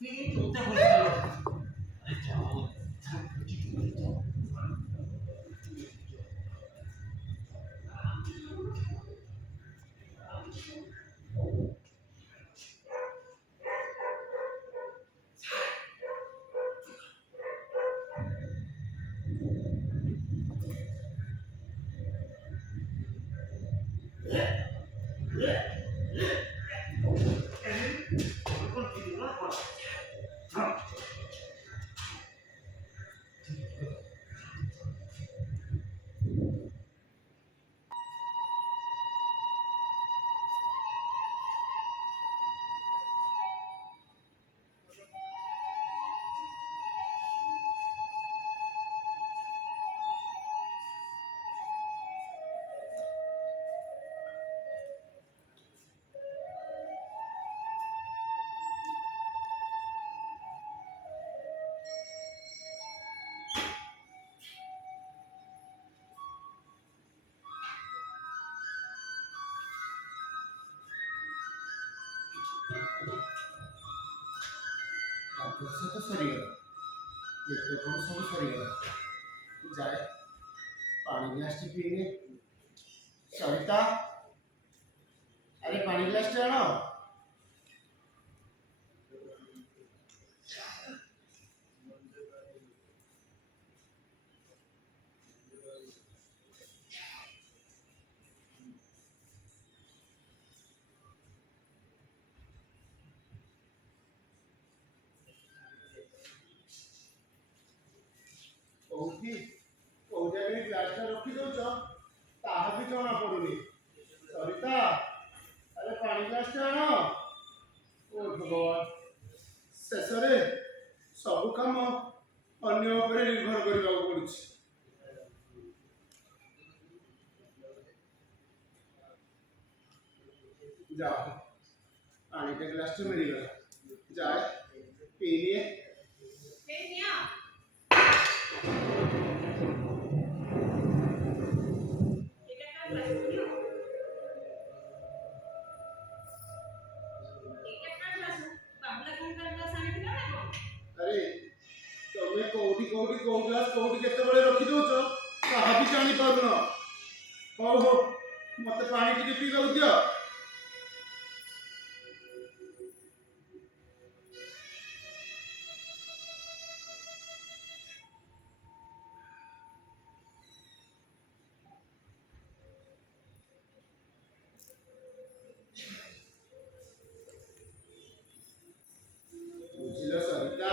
তোতে বলছিল আরে যাও ବର୍ଷ ତ ସରିଗଲା, ନିତ୍ୟକ୍ରମ ସବୁ ସରିଗଲା। ଯାଏ ପାଣି ଗ୍ଲାସଟି ପିଇଲେ। ସରିତା, ଆରେ ପାଣି ଗ୍ଲାସଟି ଆଣ। କୋଉଠି କୋଉ ଜାଗାରେ ଗ୍ଲାସଟା ରଖିଦଉଛ ତାହା ବି ଜଣା ପଡୁନି। ସରିତା, ଆରେ ପାଣି ଗ୍ଲାସଟା ଆଣ। ଓ ଭଗବାନ, ଶେଷରେ ସବୁ କାମ ଅନ୍ୟ ଉପରେ ନିର୍ଭର କରିବାକୁ ପଡୁଛି। ଯାଅ, ପାଣିଟା ଗ୍ଲାସଟା ମିଳିଗଲା। ଯାଏ ପିଇନିଏ। এই নিয়া এটা কার গ্লাস নিও এটা কার গ্লাস বাবলা কার গ্লাস আনিছিল না কোন ଆରେ ତମେ କୋଉଠି କୋଉଠି କୋଉ ଗ୍ଲାସ କୋଉଠି କେତେବେଳେ ରଖିଦଉଛ ତାହା ବି ଜାଣିପାରୁନ। ହଉ ହଉ, ମତେ ପାଣି ଟିକେ ପିଇବାକୁ ଦିଅ। ବୁଝିଲ ସରିତା,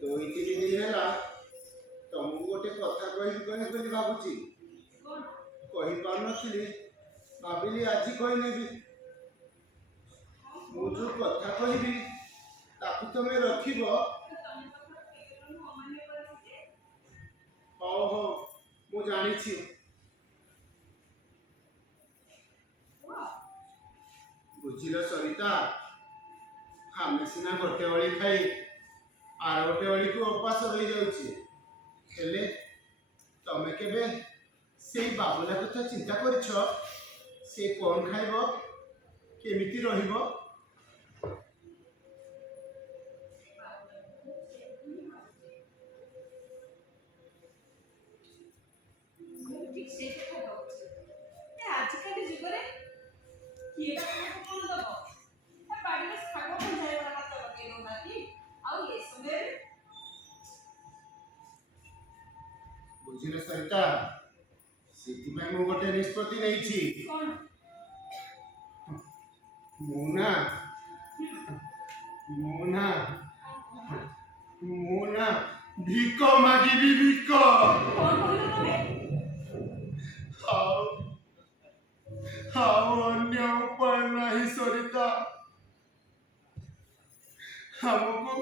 2-3 ଦିନ ହେଲା ତମକୁ ଗୋଟେ କଥା କହିବି କହିବି ବୋଲି ଭାବୁଛି। কোন କହିପାରୁନଥିଲି, ଭାବିଲି ଆଜି କହିନେବି। ମୁଁ ଯୋଉ କଥା କହିବି ତାକୁ ତମେ ରଖିବ। তুমি কথা কেন অমান্য করেছে ହଉ ହଉ, ମୁଁ ଜାଣିଛି। ବୁଝିଲ ସରିତା, ଆମେ ସିନା ଗୋଟେ ଓଳି ଖାଇ ଆର ଗୋଟେ ଓଳିକୁ ଉପାସ ରହିଯାଉଛି, ହେଲେ ତମେ କେବେ ସେଇ ବାବୁଲା କଥା ଚିନ୍ତା କରିଛ? ସେ କଣ ଖାଇବ, କେମିତି ରହିବ? ঠিক সেই কথা ভাবছি আজকাল যুগরে কিଏ କାହାକୁ କଣ ଦବ ତା ବାଡ଼ିରେ ଶାଗ ପଞ୍ଝାଇବାର ହାତ ଲଗେଇ ଦଉନାହାନ୍ତି ଆଉ ଏ ସମୟରେ ବୁଝିଲ ସରିତା, ସେଥିପାଇଁ ମୁଁ ଗୋଟେ ନିଷ୍ପତ୍ତି ନେଇଛି। କଣ ମୁଁ ନା ମୁଁ ନା ମୁଁ ନା ଭିକ ମାଗିବି, ଭିକ। କଣ କହିଲ ତମେ ଆଉ ଆଉ ଅନ୍ୟ ଉପାୟ ନାହିଁ ସରିତା। ଆମକୁ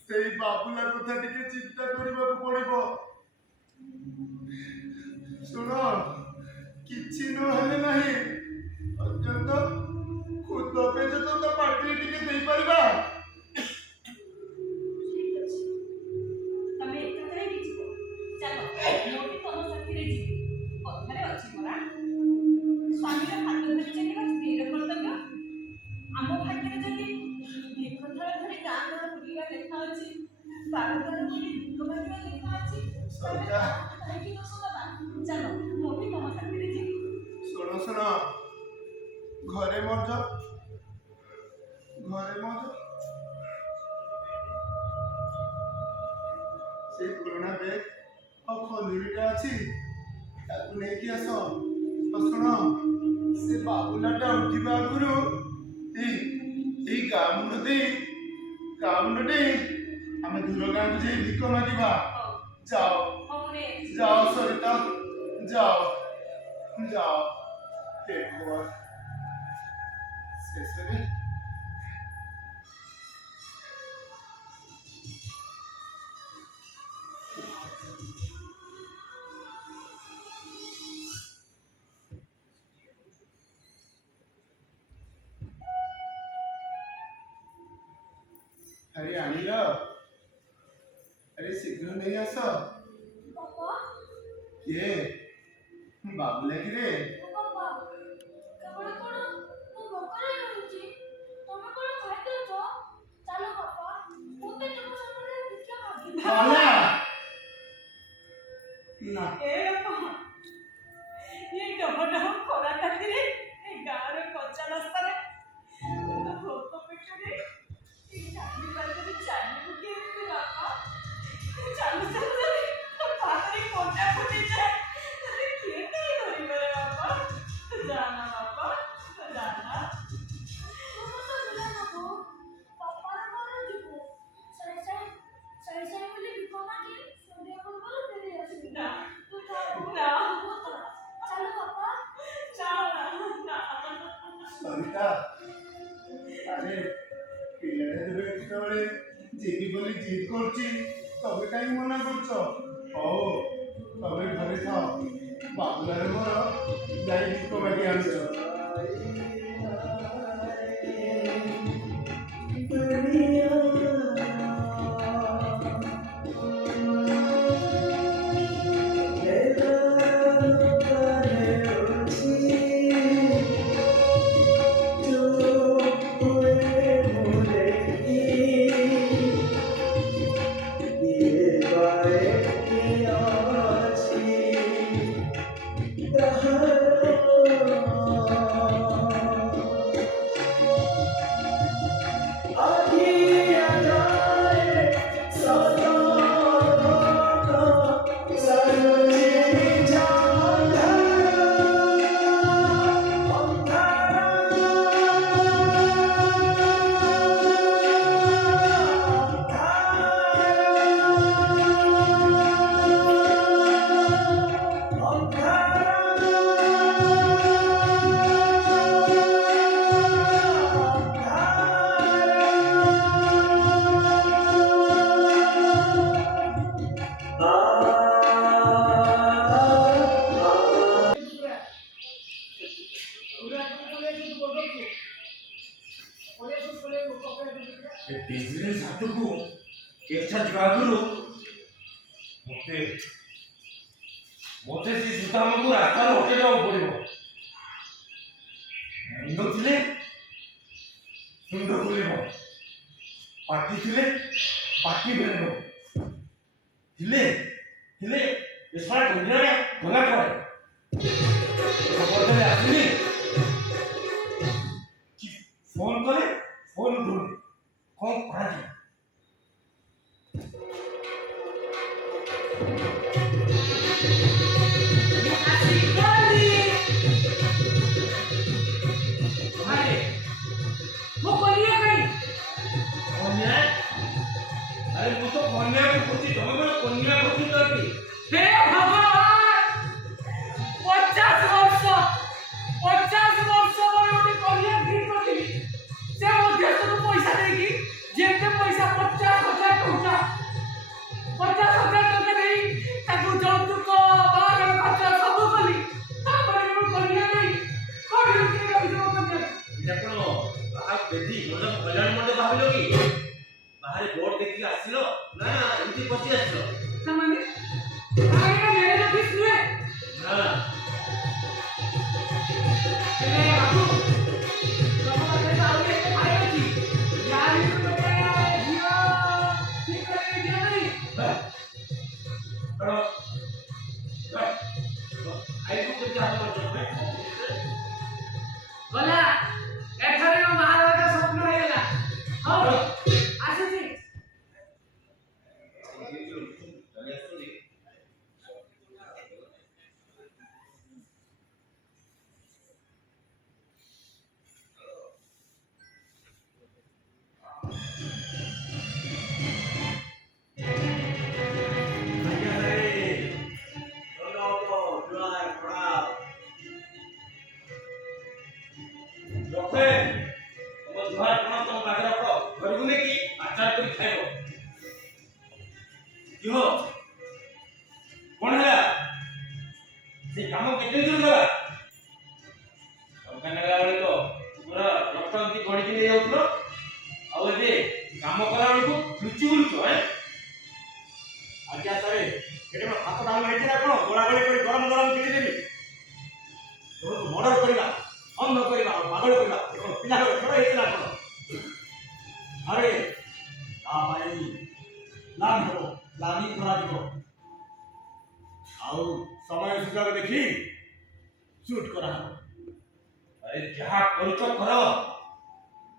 ସେଇ ବାବୁଲା କଥା ଟିକେ ଚିନ୍ତା କରିବାକୁ ପଡିବ। ଶୁଣ, କିଛି ନହେଲେ ନାହିଁ, ଅତ୍ୟନ୍ତ ଖୁଦ ପେଜ ତ ତା ପାଟିରେ ଟିକେ ଦେଇପାରିବା। ଠିକ ଅଛି ତମେ ଏକା କାହିଁକି ଯିବ ଚାଲ ମୁଁ ବି ତମ ସାଥିରେ ଯିବି କଥାରେ ଅଛି ପରା ସ୍ୱାମୀର ହାତ ଧରି ଚାଲିବା ସ୍ତ୍ରୀର କର୍ତ୍ତବ୍ୟ ଆମ ଭାଗ୍ୟରେ ଯଦି ସରିତା କାହିଁକି ଦୋଷ ଦେବା? ଚାଲ ମୁଁ ବି ତମ ସାଥିରେ ଯିବି। ଶୁଣ ଶୁଣ ଘରେ ମଜ ସେଇ ପୁରୁଣା ବେଗ ଆଉ ଖଲିଟା ଅଛି ତାକୁ ନେଇକି ଆସ। ଆଉ ଶୁଣ ସେ ବାବୁଲାଟା ଉଠିବା ଆଗରୁ ଏଇ ଗାଁ ମୁଣ୍ଡ ଦେଇ ଆମେ ଦୂର ଗାଁକୁ ଯାଇ ଭିକ ମାଗିବା। ଯାଅ ହଉ ରେ। ଯାଅ ସରିତା ଯାଅ ଦେଖ ଶେଷରେ ଆରେ ଆଣିଲ ଆରେ ଶୀଘ୍ର ନେଇ ଆସ। ବାପା କିଏ ବାବୁଲା କିରେ? ବାପା କେବଳ କଣ ମୁଁ ଭୋକରେ ରହୁଛି ତମେ କଣ ଖାଇଦେଉଛ? ଚାଲ ବାପା ମୋତେ ତମ ସାଙ୍ଗରେ ଭିକ୍ଷା ମାଗିବି। ବାବୁଲା ନା ଏ ବାପା, ଏ ଡହଡହ ଖରା ତାତିରେ ଏ ଗାଁର କଞ୍ଚା ରାସ୍ତାରେ ଭୋକ ପେଟରେ ଚାଲି ପାରିଲେ ଚାଲିବୁ କେମିତି ବାପା? ଚାଲୁ ତୋ ପାଦରେ କଣ୍ଟା ଫୁଟିଯାଏ, ତତେ କିଏ କାହିଁ ଧରିବ ରେ ବାପା? ଯାନା ବାପା, ଯାନା। ତୁମ ତ ବିନା ବାବୁ ବାପାର ଘର ଯିବୁ ସାଇ ବୋଲି ଭିକ ମାଗି ସନ୍ଧ୍ୟା ପୂର୍ବରୁ ଫେରି ଆସିବି। ନା ତୁ ଥାଉ ନା ଚାଲ ବାପା। ନା ସରିତା ଆରେ ପିଲାଟା ଯେବେ ଯେତେବେଳେ ଯିବି ବୋଲି ଜିଦ୍ କରୁଛି ତମେ କାହିଁକି ମନା କରୁଛ? ହଉ ତମେ ଘରେ ଥାଅ ବାବୁଲାର ମୋର ଯାଇ ଭିକ ମାଗି ଆଣୁଛ। ବିଜନେସ୍ ହାତକୁ କେଚ୍ଛା ଯିବା ଆଗରୁ ମୋତେ ସେ ସୁଦାମକୁ ରାସ୍ତାରେ ହଟେଇବାକୁ ପଡ଼ିବ। ମୁଣ୍ଡ ଥିଲେ ତୁଣ୍ଡ ଖୋଲିବ, ପାଟି ଥିଲେ ପାଟି ବେଳିବ, ଥିଲେ ଏସବୁ ଦୁନିଆରେ ଗଲା ପରେ ଖବର ଆସିଲି ଫୋନ କଲେ ଫୋନ ଉଠୁନି, କ'ଣ କରାଯିବ? अरे वो तो कन्या को पूछी तुम बोलो कन्या को पूछी तो की हे भगवान 50 वर्ष ପରେ ଗୋଟେ କନ୍ୟା ଠିକ କରିଥିଲି ସେ ମଧ୍ୟସ୍ଥକୁ ପଇସା ଦେଇକି ଯେତେ ପଇସା 50,000 ଟଙ୍କା ଦେଇ ତାକୁ ଯୌତୁକ ବାହାଘର ଖର୍ଚ୍ଚ ସବୁ କଲି ତାପରେ ମୁଁ କନ୍ୟା ନେଇ କୋଉଠି ଲୁଚେଇ ରଖିଛି ମୋ କନ୍ୟା देखो आप बेटी मतलब कल्याण मंडप भाबिलो की बाहर बोर्ड देखि आसिलो ना एमती पसी आसिलो सामान्य आगे मेरे ऑफिस में हां ए बाबू तुम्हारे सामने एक भाई ଅଛି यार ये तो बता जियो ठीक करके दिया नहीं बड़ो ଧୁଆ କଣ ତମ ପାଖରେ ରଖ ଘରକୁ ନେଇକି ଆଚାର କରି ଖାଇବ କିହ କଣ ହେଲା ସେ କାମ କେତେ ଦୂର ଗଲା ଟଙ୍କା ନେଲା ବେଳେ ତ ପୁରା ରକ୍ତ ଏମିତି ଗଣିକି ନେଇ ଯାଉଥିଲ ଆଉ ଏବେ କାମ କଲା ବେଳକୁ ଲୁଚି ବୁଲୁଛ ଆଜ୍ଞା ସାରେ ଏଠି କଣ ଭାତ ଡାଲମା ହେଇଛି ନା କଣ ଗୋଳାଗୋଳି କରି ଗରମ ଗରମ କିଛି ଦେବି ତମକୁ ମର୍ଡର କରିବା ଅନ୍ଧ କରିବା ଆଉ ପାଗଳ କରିବା ଏ କଣ ପିଲା ଛଡା ହେଇଛି ନା କଣ ଆରେ ତା ପାଇଁ ପ୍ଲାନ୍ ହେବ ପ୍ଲାନିଂ କରାଯିବ ଆଉ ସମୟ ସୁଯୋଗ ଦେଖି ସୁଟ୍ କରାହବ ଆରେ ଯାହା କରୁଛ କର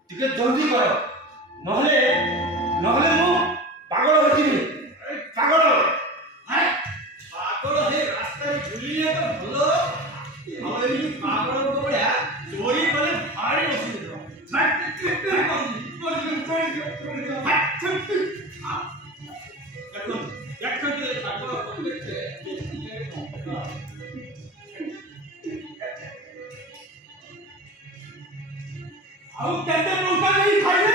ଟିକେ ଜଲ୍ଦି କର ନହେଲେ ନହେଲେ ମୁଁ ପାଗଳ ହେଇଯିବି ପାଗଳ ପାଗଳ ହେ ରାସ୍ତାରେ ବୁଲିଲେ ତ ଭଲ ଆଉ ଏମିତି ପାଗଳଙ୍କ ଭଳିଆ ଚୋରି କଲେ ଭାରି ଅସୁବିଧା ଦେଖନ୍ତୁ ଏ ପାଗଳ ଦେଖିଲେ ଆଉ କେତେ ଟଙ୍କା ଦେଇ ଖାଇଲେ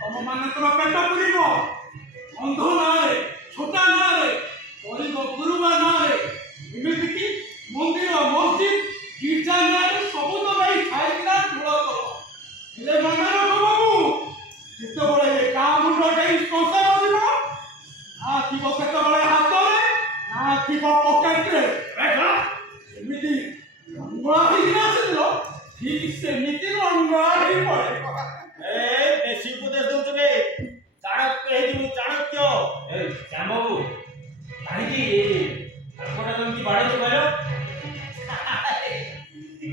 ତମମାନଙ୍କର ପେଟ ପୁରିବ ଅନ୍ଧ ନାଁରେ ଛୋଟା ନାଁରେ ଗରିବ ଗୁରୁବା ନାଁରେ ଏମିତିକି ମନ୍ଦିର ମସଜିଦ ଗିର୍ଜା ନାଁରେ ସବୁ ତ ନେଇ ଖାଇକିନା ଠୁଳ କର ହେଲେ ମନେ ରଖ ବାବୁ ଯେତେବେଳେ ଏ ଗାଁ ମୁଣ୍ଡ ଦେଇ ସଂସାର ଯିବ ନା ଥିବ କେତେବେଳେ ହାତରେ ନା ଥିବ ପକେଟରେ ଏମିତି ରଙ୍ଗଳା ହେଇକିନା ଆସିଲ ଠିକ ସେମିତି ରଙ୍ଗଳା ହେଇ ପଡେ ବେଶୀ ଉପଦେଶ ଦଉଛୁ କେ ଚାଣକ୍ୟ ହେଇଯିବୁ ଚାଣକ୍ୟ ଏ ଶ୍ୟାମବାବୁ କାହିଁକି ଆଙ୍କଟା କେମିତି ବାଡ଼େଇଛୁ କହିଲ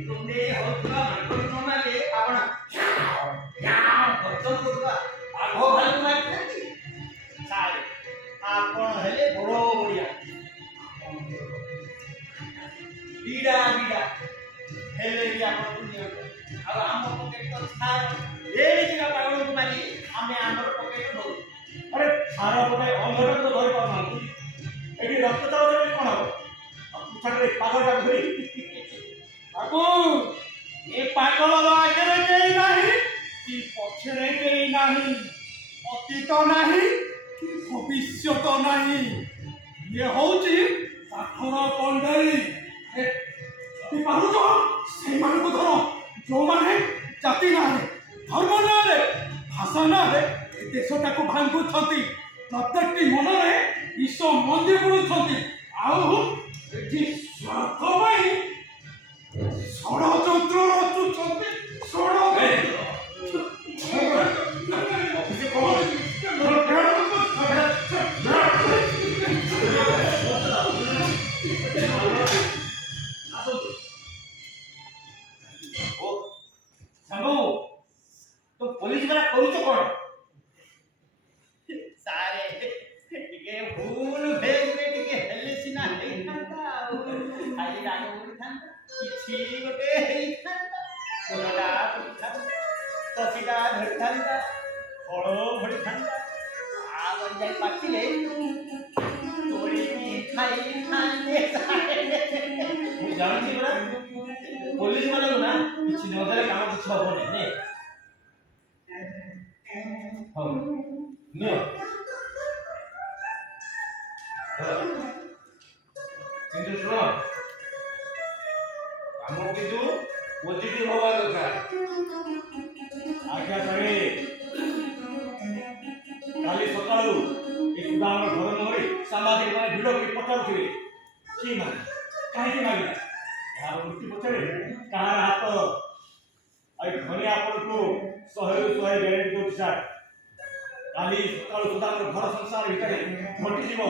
କୁଣ୍ଡେଇ ହଉଥିବା ମାଙ୍କଡ ନମାଲେ ଆପଣ ଗର୍ଜନ କରୁଥିବା ବାଘ ଭାଲୁ ମାରିଥାନ୍ତି ସାରେ ଆପଣ ହେଲେ ବଡ଼ ବଢିଆ ବିଡ଼ା ବିଡ଼ା ହେଲେ ବି ଆପଣଙ୍କୁ ନିଅନ୍ତୁ ଆଉ ଆମ ପକେଟ ତ ଛାର ଏମିତିକା ପାଗଳକୁ ମାରି ଆମେ ଆମର ପକେଟ ଧରୁ ଆରେ ସାର ଗୋଟେ ଅନ୍ଧଟାକୁ ତ ଧରି ପାରୁନାହାନ୍ତି ଏଠି ରକ୍ତ ଚାଉଳ କଣ ହବ ପୁଛାରେ ପାଗଳଟା ଧରି ବାବୁ ଏ ପାଗଳର ଆଗରେ କେହି ନାହିଁ କି ପଛରେ କେହି ନାହିଁ ଅତୀତ ନାହିଁ କି ଭବିଷ୍ୟତ ନାହିଁ ଇଏ ହଉଛି କାଠର କଣ୍ଢେଇ ପାରୁଛ ସେଇମାନଙ୍କୁ ଧର ଯୋଉମାନେ ଜାତି ନାଁରେ ଧର୍ମ ନାଁରେ ଭାଷା ନାଁରେ ଏ ଦେଶଟାକୁ ଭାଙ୍ଗୁଛନ୍ତି ପ୍ରତ୍ୟେକଟି ମନରେ ବିଷ ମନ୍ଦି ବୁଣୁଛନ୍ତି ଆଉ ଏଠି ସ୍ୱାର୍ଥ ପାଇଁ ଷଡ଼ଯନ୍ତ୍ର ରଚୁଛନ୍ତି ଶ୍ୟାମବାବୁ ତ ପୋଲିସ ବାଲା କରୁଛ କଣ ସାରେ ଟିକେ ଭୁଲ ଭେଲରେ ଟିକେ ହେଲେ ସିନା ହେଇଥାନ୍ତା ଆଉ ଖାଲି ରାଗ ଉଠିଥାନ୍ତା କିଛି ଗୋଟେ ହେଇଥାନ୍ତା ଫୁଲଟା ଫୁଟିଥାନ୍ତା କଷିଟା ଧରିଥାନ୍ତା ଫଳ ଭରିଥାନ୍ତା ଆଉ ଯାଇ ପାଚିଲେ ତୋଳିକି ଖାଇଥାନ୍ତେ ମୁଁ ଜାଣୁଛି ପରା ପୋଲିସ ମାନଙ୍କୁ ନା କିଛି ନଦେଲେ କାମ କିଛି ହବନି ନେ ହଉ ନିଅ କିନ୍ତୁ ଶୁଣ କାମ କିନ୍ତୁ ପଜିଟିଭ ହବା ଦରକାର ଆଜ୍ଞା ସାରେ କାଲି ସକାଳୁ ଏ ସୁଧା ଆମର ଘର ମୁହଁରେ ସାମ୍ବାଦିକ ମାନେ ଭିଡ଼ କରି ପଚାରୁଥିବେ କି ମାନେ କାହିଁକି ମାଗିଲା ଏହାର ମୃତ୍ୟୁ ପଛରେ କାହାର ହାତ ଆଉ ଘରେ ଆପଣଙ୍କୁ 100ରୁ 100 ଗ୍ୟାରେଣ୍ଟି ଦେଉଛି ସାର୍ କାଲି ସକାଳୁ ସୁଧା ଆମର ଘର ସଂସାର ଭିତରେ ଘଟିଯିବ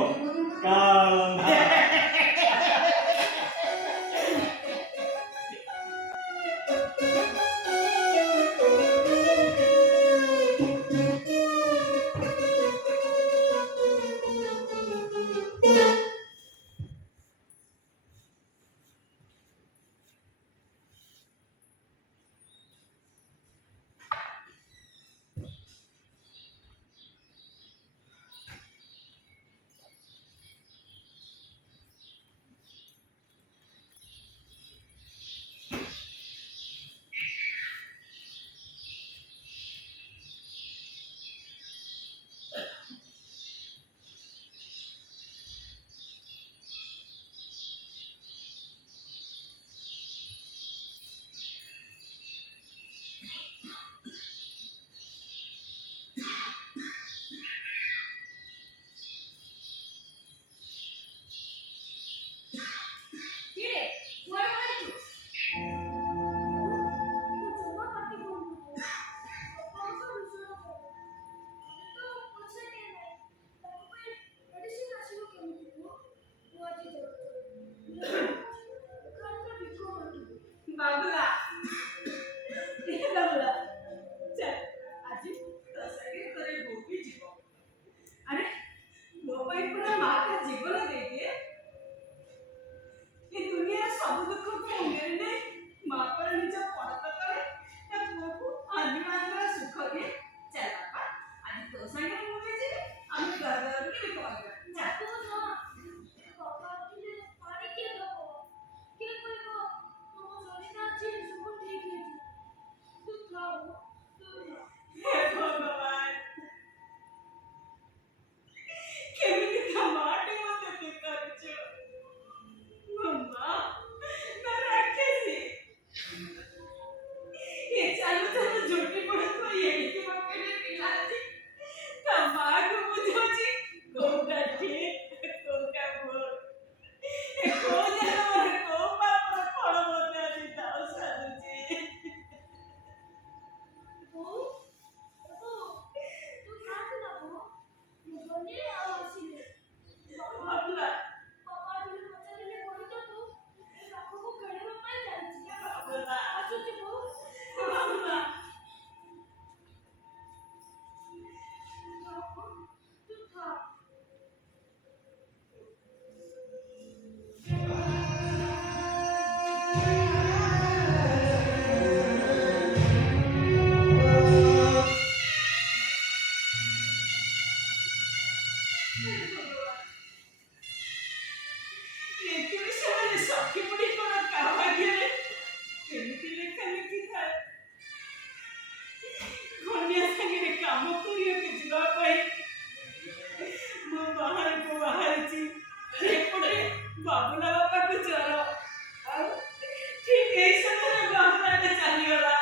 କାମ କରିବାକୁ ଯିବା ପାଇଁ ମୁଁ ବାହାରକୁ ବାହାରିଛି। ଏପଟେ ବାବୁଲା ବାପାକୁ ଜ୍ୱର, ଆଉ ଠିକ ଏଇ ସମୟରେ ବାବୁଲାଟା ଚାଲିଗଲା।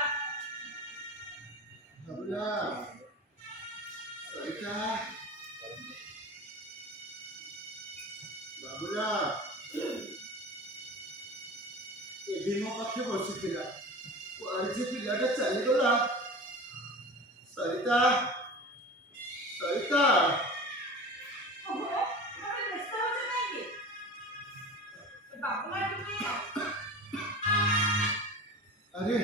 ବାବୁଲା, ସରିତା, ବାବୁଲା ଏବେ ମୋ ପାଖେ ବସିଥିଲା, କୁଆଡ଼େ ଯେ ପିଲାଟା ଚାଲିଗଲା। ସରିତା, ସରିତା, ଓହୋ, ତମେ ବ୍ୟସ୍ତ ହଉଛ କାହିଁକି? ବାବୁଲା ଟିକେ ଆରେ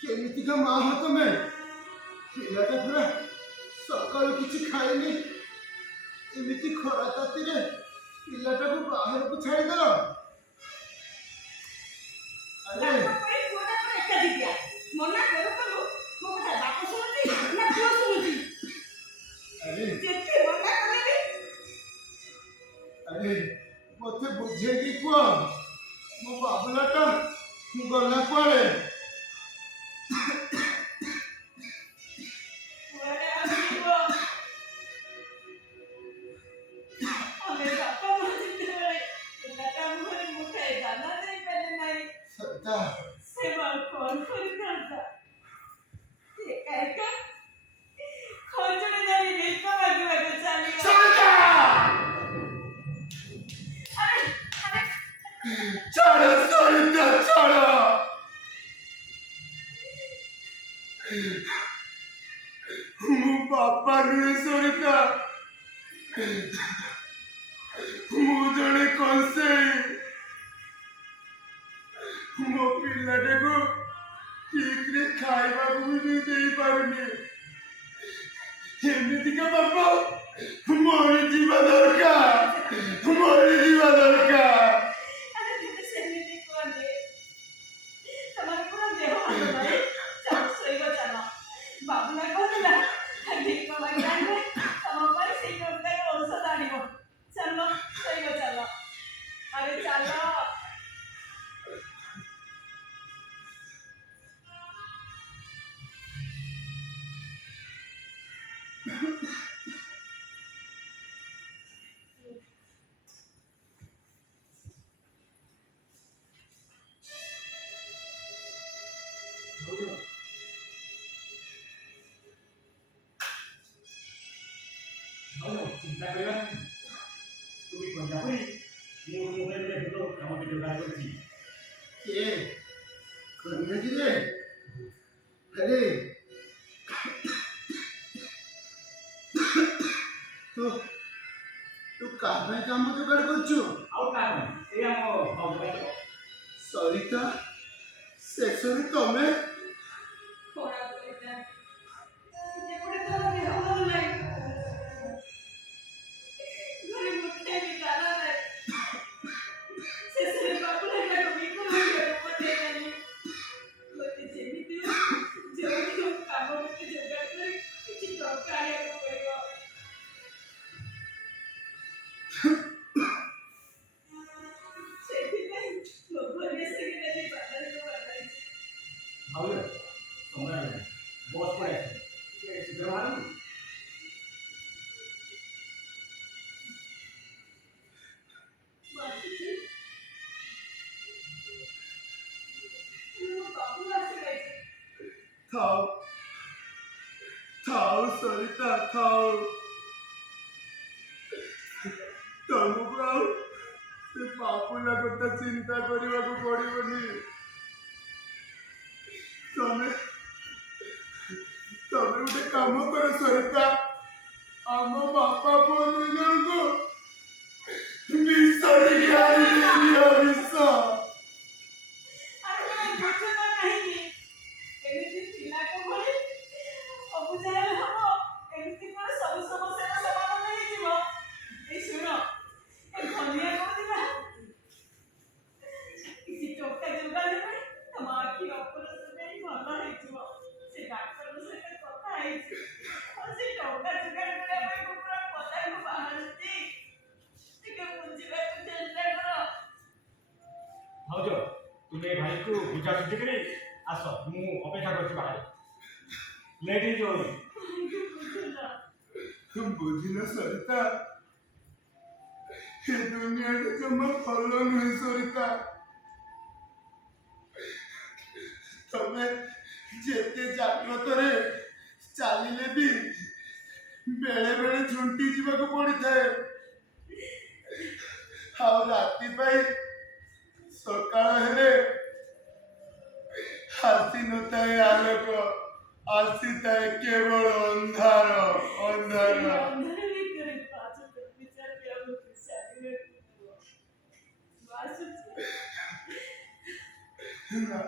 କେମିତିକା ମା ହଁ ତମେ? ପିଲାଟା ପୁରା ସକାଳୁ କିଛି ଖାଇନି, ଏମିତି ଖରା ତାତିରେ ପିଲାଟାକୁ ବାହାରକୁ ଛାଡ଼ିଦେଲ। ଆରେ ମନା କରୁ କରୁ ମୋ କଥା ବାପ ଶୁଣୁଛି ନା ପୁଅ ଶୁଣୁଛି? ଆରେ ଯେତେ ମନା କଲେ ବି ଆରେ ମତେ ବୁଝେଇକି କୁହ, ମୋ ବାବୁଲାଟା ଗଲା କୁଆଡ଼େ? କୁଆଡ଼େ ଆଉ ଯିବ? ଆମେ ବାପା ମା ଯେତେବେଳେ ପିଲାଟା ମୁହଁରେ ମୁଠାଏ ଦାନା ଦେଇପାରିଲେ ନାହିଁ, ସରିତା, ସେ ଆଉ କଣ କରିଥାନ୍ତା? ଏକା ଏକା ଖଞ୍ଜଣି ଧରି ଭିକ ମାଗିବାକୁ ଚାଲିଗଲା। ସରିତା! ଆରେ ଆରେ ଛାଡ଼ ସରିତା, ଛାଡ଼। ମୁଁ ବାପା ନୁହେଁ ସରିତା, ମୁଁ ଜଣେ କଂସେଇ। ମୋ ପିଲାଟାକୁ ଠିକରେ ଖାଇବାକୁ ବି ଦେଇପାରୁନି। ଏମିତିକା ବାପା ମରିଯିବା ଦରକାର, ମରିଯିବା ଦରକାର। ଆରେ ଦିଦି ସେମିତି କୁହନି। ତମର ପୁରା ଦେହ ହାତ ନାହିଁ। ଚାଲ ଶୋଇବ ଚାଲ। ବାବୁଲା କହୁଥିଲା ଭିକ ମାଗି ଆଣିବେ, ତମ ପାଇଁ ସେଇ ଟଙ୍କାରେ ଔଷଧ ଆଣିବ। ଚାଲ ଶୋଇବ ଚାଲ। ଆରେ ଚାଲ। ଚିନ୍ତା କରିବା তুমি କହିଲା ପରି ମୁଁ ମୋବାଇଲରେ ଭଲ କାମଟେ ଯୋଗାଡ଼ କରିଛି। କିଏ କନ୍ୟାଟିରେ? ଆରେ ତୁ କାହା ପାଇଁ କାମ ଯୋଗାଡ଼ କରୁଛୁ? ଆଉ କାହା ପାଇଁ? ଏଇ ଆମ ଭାଉଜ ପାଇଁ। ସରିତା, ଶେଷରେ ତମେ? କଣ କରିଥା? ଯେପଟେ ତୋର ଦେହ ଭଲ ନାହିଁ, ଘରେ ମୁଠାଏ ବି ଦାନା ନାହିଁ। ଶେଷରେ ବାବୁଲାଟାକୁ ଭିକ ମାଗିବାକୁ ପଠେଇଦେଲି। ମୋତେ ଯେମିତି ହଉ ଯୋଉଠି ହଉ କାମ ଗୋଟେ ଯୋଗାଡ଼ କରି କିଛି ଟଙ୍କା ଆଣିବାକୁ ପଡ଼ିବ। ସେଥିପାଇଁ ଲୋଭରେ ଆସିକି ଆଜି ବାହାରକୁ ବାହାରିଛି। ଭାଉଜ ସମୟ ହେଲାଣି, ବସ୍ ପଳେଇ ଆସିବ, ଟିକେ ଶୀଘ୍ର ବାହାରନ୍ତୁ। ବସିଛି। ମୋ ବାବୁଲା ଆସିଯାଇଛି। ଥାଉ, ଥାଉ ସରିତା, ଥାଉ। ତମକୁ ଆଉ ସେ ବାବୁଲା କଥା ଚିନ୍ତା କରିବାକୁ ପଡ଼ିବନି। ତମେ ଗୋଟେ କାମ କର ସରିତା, ଆମ ବାପା ପୁଅ ଦୁଇ ଜଣଙ୍କୁ ବିଷ ଟିକେ ଆଣିଦିଅ, ବିଷ। ଆରେ ତମେ ବୁଝୁଛ କାହିଁକି? ଏମିତି ପିଲାକୁ ଭଳି ଅବୁଝା ହେଲେ ହବ? ଏମିତି କଣ ସବୁ ସମସ୍ୟାର ସମାଧାନ ହେଇଯିବ? ଏଇ ଶୁଣ, ଏ ଧନିଆ କହୁଥିଲା କିଛି ଟଙ୍କା ଯୋଗାଡ଼ ଦେବେ, ତମ ଆଖି ଅପରେସନ ପାଇଁ ଭଲ ହେଇଯିବ। ସେ ଡାକ୍ତରଙ୍କ ସହିତ କଥା ହେଇଛି, ଆଉ ସେ ଟଙ୍କା ଯୋଗାଡ଼ କରିବା ପାଇଁ ମୁଁ ପୁରା ପଦାକୁ ବାହାରୁଛି। ଟିକେ ବୁଝିବାକୁ ଚେଷ୍ଟା କର। ଭାଉଜ ତୁମେ ଭାଇକୁ ବୁଝାସୁଝି କରି ଆସ ମୁଁ ଅପେକ୍ଷା କରିଛି ବାହାରେ ଲେଟ୍ ହେଇଯିବ ବୋଲି। ବୁଝିଲ ସରିତା, ଏ ଦୁନିଆଟା ଜମା ଭଲ ନୁହେଁ ସରିତା। ତମେ ଯେତେ ଜାଗ୍ରତରେ ଚାଲିଲେ ବି ବେଳେ ବେଳେ ଝୁଣ୍ଟି ଯିବାକୁ ପଡିଥାଏ। ଆଉ ରାତି ପାଇଁ ସକାଳ ହେଲେ ଆସିନଥାଏ ଆଲୋକ, ଆସିଥାଏ କେବଳ ଅନ୍ଧାର ଅନ୍ଧାର। ଅନ୍ଧାର ଭିତରେ ପାଚ ବିଚାରି ଆମକୁ ଚାଲିବାକୁ ଆସୁଛି। ନା,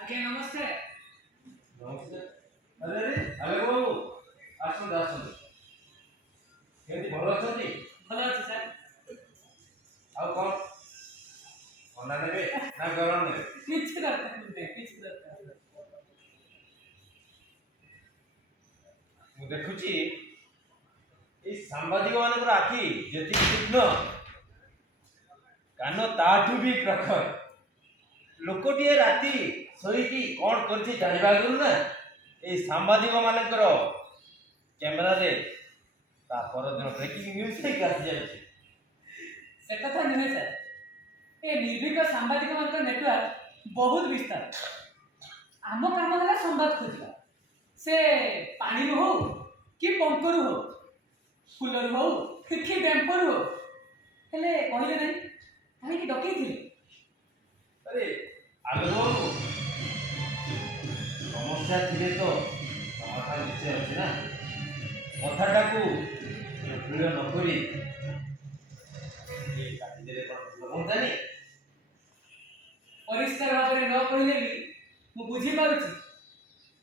ଆଜ୍ଞା ନମସ୍କାର। ନମସ୍କାର। ଆରେ ଆରେ ଆଲୋକ ବାବୁ, ଆସନ୍ତୁ ଆସନ୍ତୁ। କେମିତି ଭଲ ଅଛନ୍ତି? ଭଲ ଅଛି ସାର୍। ଆଉ କଣ ଥଣ୍ଡା ନେବେ ନା ଗରମ ନେବେ? କିଛି ଦରକାର ନାହିଁ, କିଛି ଦରକାର ନାହିଁ। ମୁଁ ଦେଖୁଛି ଏଇ ସାମ୍ବାଦିକ ମାନଙ୍କର ଆଖି ଯେତିକି ତୀକ୍ଷ୍ଣ, କାନ ତାଠୁ ବି ପ୍ରଖର। ଲୋକଟିଏ ରାତି ଶୋଇକି କଣ କରିଛି ଜାଣିବା ଆଗରୁ ନା ଏଇ ସାମ୍ବାଦିକ ମାନଙ୍କର କ୍ୟାମେରାରେ ତା ପରଦିନ ବ୍ରେକିଂ ନ୍ୟୁଜ୍ ହେଇକି ଆସିଯାଉଛି। ସେ କଥା ନୁହେଁ ସାର୍, ଏ ନିର୍ଭୀକ ସାମ୍ବାଦିକମାନଙ୍କ ନେଟୱାର୍କ ବହୁତ ବିସ୍ତାର। ଆମ କାମ ହେଲା ସମ୍ବାଦ ଖୋଜିବା। ସେ ପାଣିରୁ ହଉ କି ପଙ୍କରୁ ହଉ, ଫୁଲରୁ ହଉ କି ଡ୍ୟାମ୍ପରୁ ହଉ। ହେଲେ କହିଲେ ନାହିଁ କାହିଁକି ଡକେଇଥିଲେ? ଆରେ ଆଲୋକ ବାବୁ, ସମସ୍ୟା ଥିଲେ ତ ସମାଧାନ ନିଶ୍ଚୟ ଅଛି ନା। କଥାଟାକୁ ଜଟିଳ ନ କରି କାଟିଦେଲେ କଣ ଭଲ ହୁଅନ୍ତାନି? ପରିଷ୍କାର ଭାବରେ ନ କହିଲେ ବି ମୁଁ ବୁଝିପାରୁଛି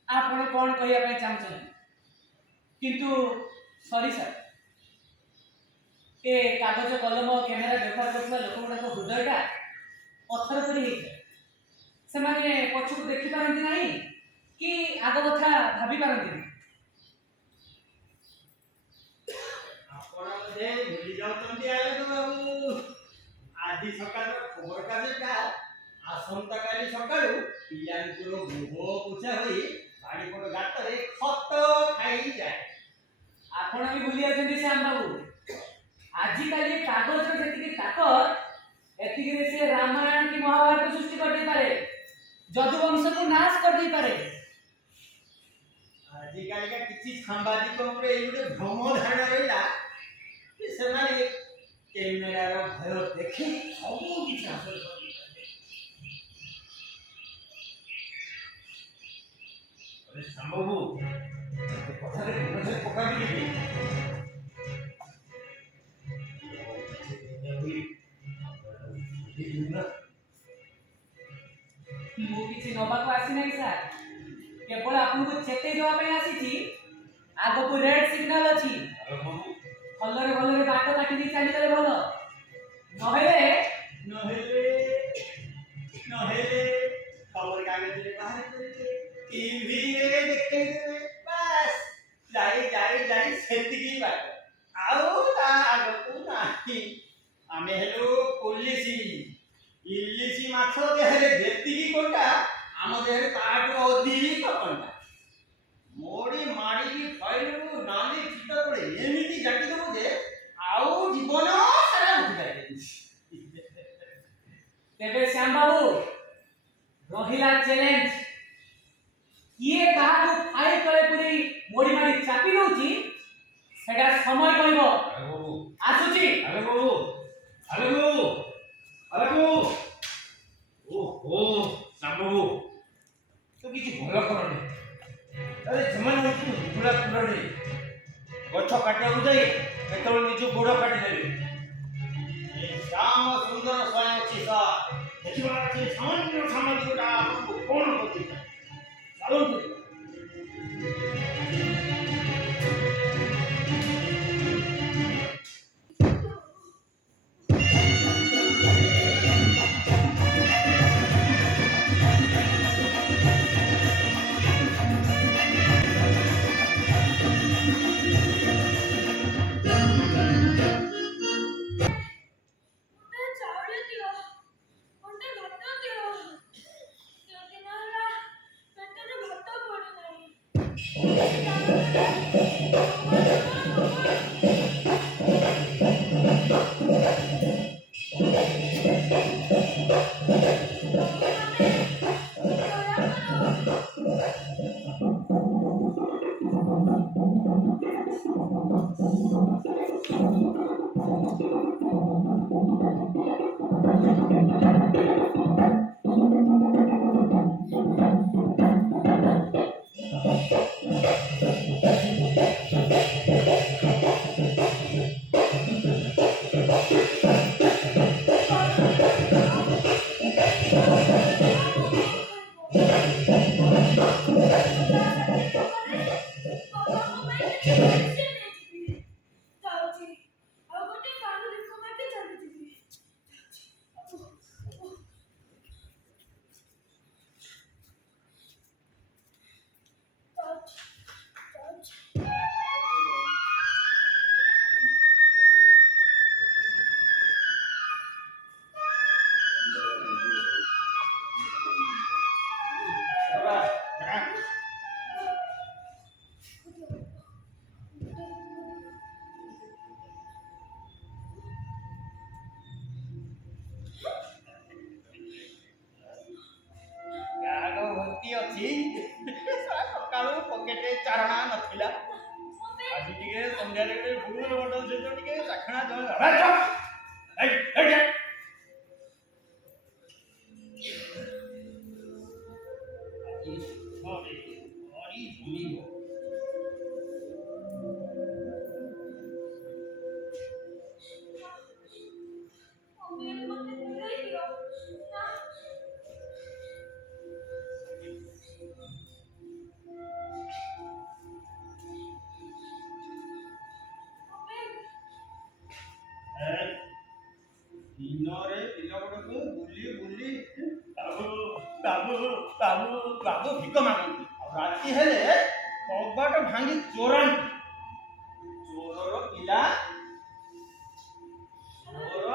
ଆପଣ କଣ କହିବା ପାଇଁ ଚାହୁଁଛନ୍ତି। କିନ୍ତୁ ସରି ସାର୍, ଏ କାଗଜ କଲମ କ୍ୟାମେରା ବ୍ୟବହାର କରୁଥିବା ଲୋକଗୁଡ଼ାକ ହୃଦୟଟା ପଥର ପରି ହେଇଥାଏ। ସେମାନେ ପଛକୁ ଦେଖିପାରନ୍ତି ନାହିଁ କି ଆଗ କଥା ଭାବି ପାରନ୍ତିନି। ଆପଣ ବୋଧେ ଭୁଲି ଯାଉଛନ୍ତି ଆଲୋକ ବାବୁ, ଆଜି ସକାଳର ଖବରକାଗଜଟା ଆସନ୍ତାକାଲି ସକାଳୁ ପିଲାଙ୍କର ମୁହ ପୋଛା ହୋଇ ବାଡ଼ିପଟ ଗାତରେ ଖତ ଖାଇଯାଏ। ଆପଣ ବି ଭୁଲି ଯାଉଛନ୍ତି ଶ୍ୟାମ ବାବୁ, ଆଜିକାଲି କାଗଜର ଯେତିକି ତାକତ ଏତିକିରେ ସେ ରାମାୟଣ କି ମହାଭାରତ ସୃଷ୍ଟି କରିଦେଇପାରେ। ଯଦୁବଂଶ को नाश कर दे पारे। ଆଜିକାଲିକା କିଛି ସାମ୍ବାଦିକ ଉପରେ ଏଇ ଗୋଟେ ଭ୍ରମ ଧାରଣା ରହିଲା ଯେ ସେମାନେ କ୍ୟାମେରାର ଭୟ ଦେଖି ସବୁ କିଛି ହାସଲ କରିପାରିବେ। ଆରେ ସମ୍ଭବ କଥାରେ ମନରେ ପକାବି କି ମୁଁ କିଛି ନବାକୁ ଆସି ନାହିଁ ସାର୍, କେବଳ ଆପଣଙ୍କୁ ଚେତେଇ ଦେବା ପାଇଁ ଆସିଛି। ଆଗକୁ ରେଡ୍ ସିଗ୍ନାଲ ଅଛି, ଭଲରେ ଭଲରେ ବାଟ କାଟି ଦେଇ ଚାଲିଗଲେ ଭଲ, ନହେଲେ ନହେଲେ ନହେଲେ ଖବର କାଗଜରେ ବାହାର କରିବେ, ଟିଭିରେ ଦେଖେଇଦେବେ, ବାସ୍ ଯାଇ ଯାଇ ଯାଇ ସେତିକି ବାଟ, ଆଉ ତା ଆଗକୁ ନାହିଁ। ଆମେ ହେଲୁ ପୋଲିସ, ଇଲିଶି ମାଛ ଦେହରେ ଯେତିକି କଣ୍ଟା ଆମ ଦେହରେ ତାଠୁ ଅଧିକ କଣ୍ଟା। ମୋଡ଼ି ମାଡ଼ିକି ଖାଇଲୁ ନାଲି ଚିତ ତଳେ ଏମିତି ଜାକିଦେବୁ ଯେ ଆଉ ଜୀବନ ସାରା ଉଠିପାରିବେନି। ତେବେ ଶ୍ୟାମ ବାବୁ ରହିଲା ଚ୍ୟାଲେଞ୍ଜ, କିଏ କାହାକୁ ଫାଇଲ ତଳେ ପୁରେଇ ମୋଡ଼ି ମାଡ଼ି ଚାପି ଦଉଛି ସେଟା ସମୟ କହିବ। ଆସୁଛି। ଆରେ ବାବୁ ଆରେ ବାବୁ ଆରେ ବାବୁ ଓହୋ ସାମ୍ବାବୁ ତୁ କିଛି ଭଲ କରନି। ଆରେ ସେମାନେ ହଉଛି ବୁଢ଼ା କୁଣ୍ଡରେ ଗଛ କାଟିବାକୁ ଯାଇ କେତେବେଳେ ନିଜ ଗୋଡ଼ କାଟିଦେବେ। ଏ ଶ୍ୟାମ ସୁନ୍ଦର ସ୍ୱୟଂ ଅଛି ସାର୍, ଦେଖିବା ସେ ସାମାନ୍ୟ ସାମାଜିକଟା ଆପଣଙ୍କୁ କଣ କରୁଛି ଚାଲନ୍ତୁ। ଗୋଟେ ଚାଉଳ ଦିଅ, ଗୋଟେ ଭାତ ଦିଅ। କେତେଦିନ ହେଲା ପେଟରେ ଭାତ ପଡୁନାହିଁ। ଅଛି ସକାଳୁ ପକେଟରେ ଚାରଣା ନଥିଲା, ଆଜି ଟିକେ ସନ୍ଧ୍ୟାରେ ଭୁଲ ମଟର ସହିତ ଟିକେ ଚାଖଣା ଦିନରେ ପିଲା ଗୁଡାକୁ ବୁଲି ବୁଲି ବାବୁ ଭିକ ମାଗନ୍ତି, ଆଉ ରାତି ହେଲେ କବାଟ ଭାଙ୍ଗି ଚୋରାନ୍ତି। ଚୋରର ପିଲା ଚୋର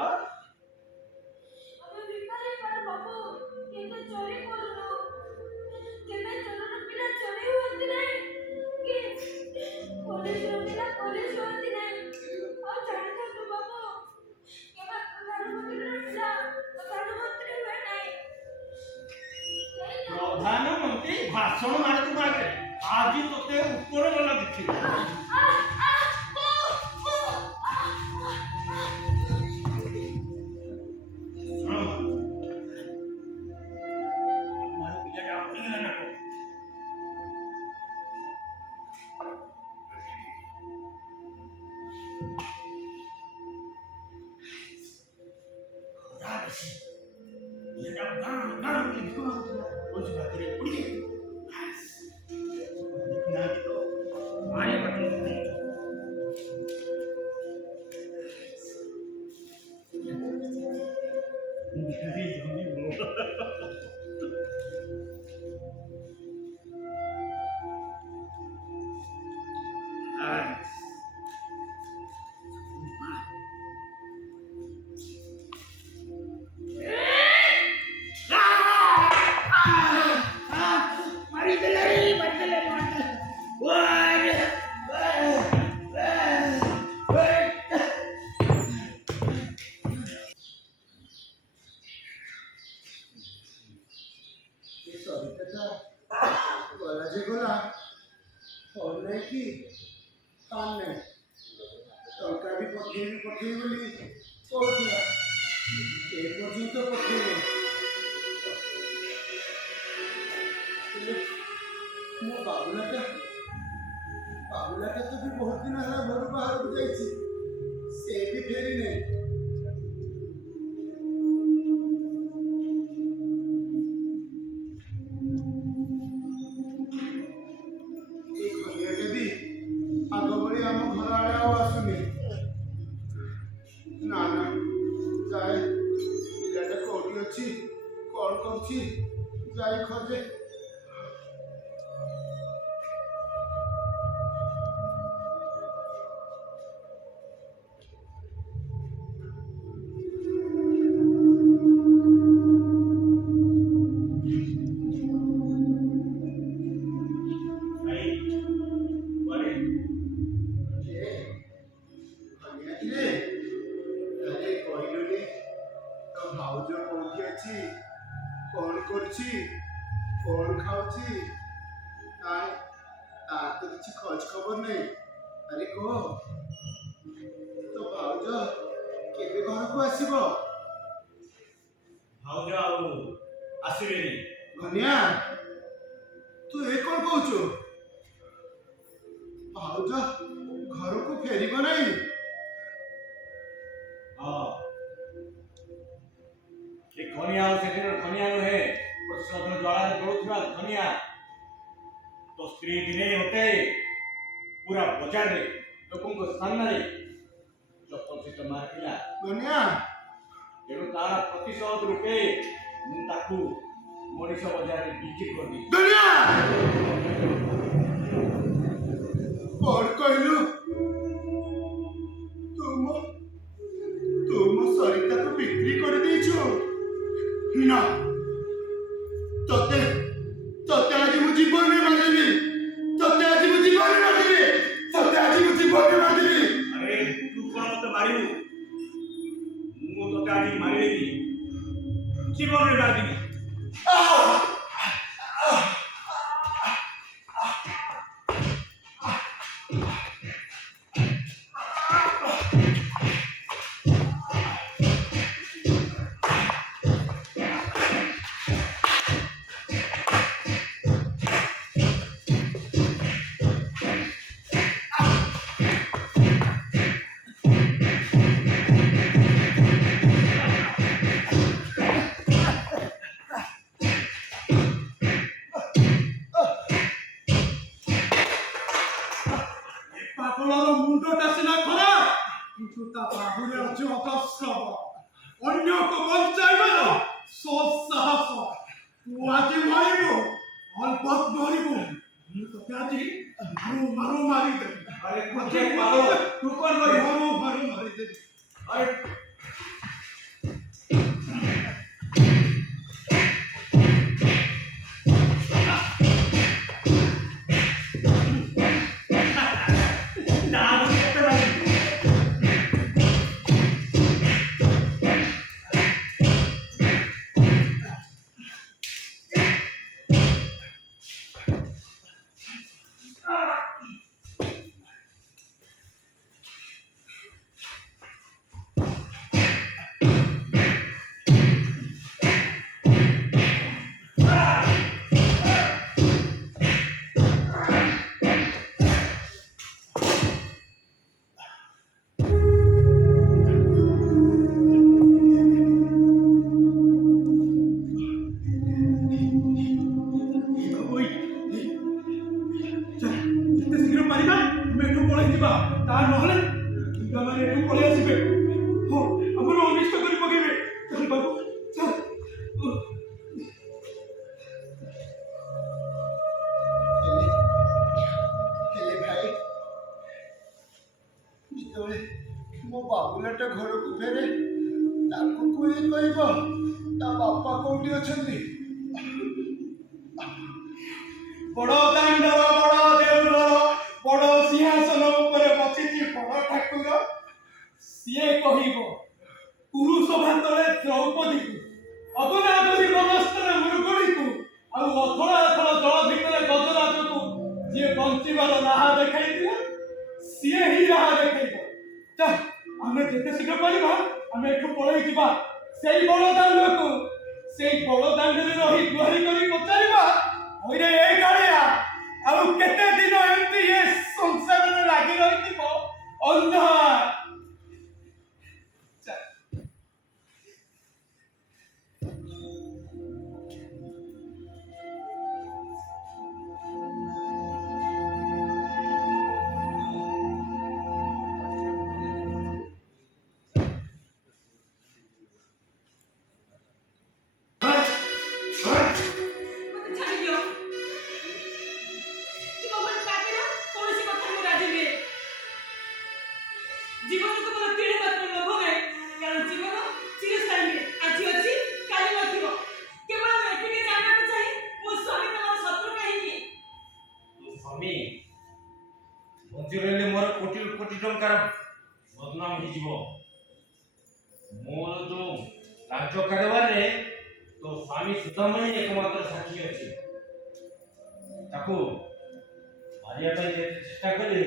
ଭାଷଣ ମାରୁଛୁ ମାରେ ଆଜି ତୋତେ ଉପର ଗଲା ଦେଖିବି। ଗଲା ଯେ ଗଲା ଫୋନ୍ ନାହିଁ କି କାମ ନାହିଁ ଟଙ୍କା ବି ପଠେଇବି ବୋଲି କହୁଥିଲା ଏ ପର୍ଯ୍ୟନ୍ତ ପଠେଇନି ହେଲେ ମୋ ବାବୁଲାଟା ତ ବି ବହୁତ ଦିନ ହେଲା ଘରୁ ବାହାରକୁ ଯାଇଛି ସେ ବି ଫେରି ନାହିଁ ଆଗ ଭଳି ଆମ ଘର ଆଡ଼େ ଆଉ ଆସୁନି ନା ଯାଏ ପିଲାଟା କୋଉଠି ଅଛି କଣ କରୁଛି ଯାଇ ଖୋଜେ ଭାଉଜ କୋଉଠି ଅଛି କଣ କରୁଛି କଣ ଖାଉଛି ତାର ତ କିଛି ଖୋଜ ଖବର ନାହିଁ ଆରେ କହ ତ ଭାଉଜ କେବେ ଘରକୁ ଆସିବ ଭାଉଜ ଆଉ ଆସିବେନି ଧନିଆ ତୁ ଏ କଣ କହୁଛୁ ଭାଉଜ ଘରକୁ ଫେରିବ ନାହିଁ ଏ ଖନିଆ ଆଉ ସେଦିନ ଖନିଆ ନୁହେଁ ପ୍ରସାଦ ଜ୍ୱାଳାରେ ଜଳୁଥିବା ଖନିଆ ତ ସ୍ତ୍ରୀ ଦିନେ ମତେ ପୁରା ବଜାରରେ ଲୋକଙ୍କ ସାମ୍ନାରେ ଚପଲ ସହିତ ମାରିଥିଲା ଧନିଆ ତେଣୁ ତାର ପ୍ରତିଶୋଧ ରୂପେ ମୁଁ ତାକୁ ମଣିଷ ବଜାରରେ ବିକ୍ରି କରିଦେଇଛି ଧନିଆ କଣ କହିଲୁ ତୁମ ସରିତାକୁ ବିକ୍ରି କରିଦେଇଛୁ ନା ତତେ ଆଜି ମୁଁ ଜୀବନରେ ମାରିବି ତତେ ଆଜି ମୁଁ ଜୀବନରେ ମାରିବି ଆରେ ତୁ କଣ ମତେ ମାରିବୁ ମୁଁ ତତେ ଆଜି ମାରିଦେବି ଜୀବନରେ ମାରିଦେବି ମୁଣ୍ଡଟା ସିନା ଖରାପ କିନ୍ତୁ ତା ବାହୁରେ ଅଛି ଅକସ୍ମାତ ଅନ୍ୟକୁ ବଞ୍ଚାଇବାର ସାହସ ତୁ ଆଜି ମରିବୁ ଅଳ୍ପ ମରିବୁ ମୁଁ ତତେ ଆଜି ମାରୁ ମାରିଦେବି ଆରେ ତୁ କଣ କରିବୁ ମାରିଦେବି ଆରେ ଯିବା ତା ନହେଲେ ପିଲାମାନେ ଏଠୁ ପଳେଇ ଆସିବେ ହଁ ଆମର ଅନିଷ୍ଟ କରି ପକେଇବେ ଚାଲ ବାବୁ ଚାଲ ହେଲେ ଭାଇ ଯେତେବେଳେ ମୋ ବାବୁଲାଟା ଘରକୁ ଫେରେ ତାକୁ କୁଏ କହିବ ତା ବାପା କୋଉଠି ଅଛନ୍ତି? ବଡ଼ ଦାଣ୍ଡର ବଡ଼ ଦେଉଳର ବଡ଼ ସିଂହାସନ ଉପରେ ବସିଛି ବଡ଼ ଠାକୁର ସିଏ କହିବ ପୁରୁଷ ଭାତରେ ଦ୍ରୌପଦୀକୁ ଅବନାଗରୀ ବନସ୍ତରେ ମୃଗୁଣୀକୁ ଆଉ ଅଥଳ ଅଥଳ ଜଳ ଭିତରେ ଗଜରାଜକୁ ଯିଏ ବଞ୍ଚିବାର ରାହା ଦେଖାଇଥିଲା ସିଏ ହିଁ ରାହା ଦେଖାଇବ ଚାଲ ଆମେ ଯେତେ ଶୀଘ୍ର ପାରିବା ଆମେ ଏଠୁ ପଳେଇ ଯିବା ସେଇ ବଡ଼ ଦାଣ୍ଡକୁ ସେଇ ବଡ଼ ଦାଣ୍ଡରେ ରହି ଗୁହାରି କରି ପଚାରିବା ওরে এই গাড়িয়া ଆଉ କେତେ ଦିନ ଏମିତି ଏ ସଂସାରରେ ଲାଗି ରହିଥିବ ଅନ୍ଧାର ମୋତେ ଛାଡ଼ିଦିଅ ତୁମ ଭଳି ପାପୀର କୌଣସି କଥାରେ ମୁଁ ରାଜି ନୁହେଁ ଜୀବନକୁ ମୋର ତିଳେ ମାତ୍ର ଲୋଭ ନାହିଁ କାରଣ ଜୀବନ ଚିରସ୍ଥାୟୀ ଆଜି ଅଛି କାଲି ନଥିବ କେବଳ ମୁଁ ଏତିକି ଜାଣିବାକୁ ଚାହେଁ ମୋ ସ୍ୱାମୀ ତମର ଶତ୍ରୁ କାହିଁକି ତୋ ସ୍ୱାମୀ ବଞ୍ଚି ରହିଲେ ମୋର କୋଟି କୋଟି ଟଙ୍କାର ବଦନାମ ହେଇଯିବ ମୋର ଯୋଉ ରାଜ୍ୟ କାରବାରରେ ତୋ ସ୍ୱାମୀ ସୁଦାମ ହିଁ ଏକମାତ୍ର ସାକ୍ଷୀ ଅଛି ତାକୁ ମାରିବା ପାଇଁ ଯେତେ ଚେଷ୍ଟା କଲି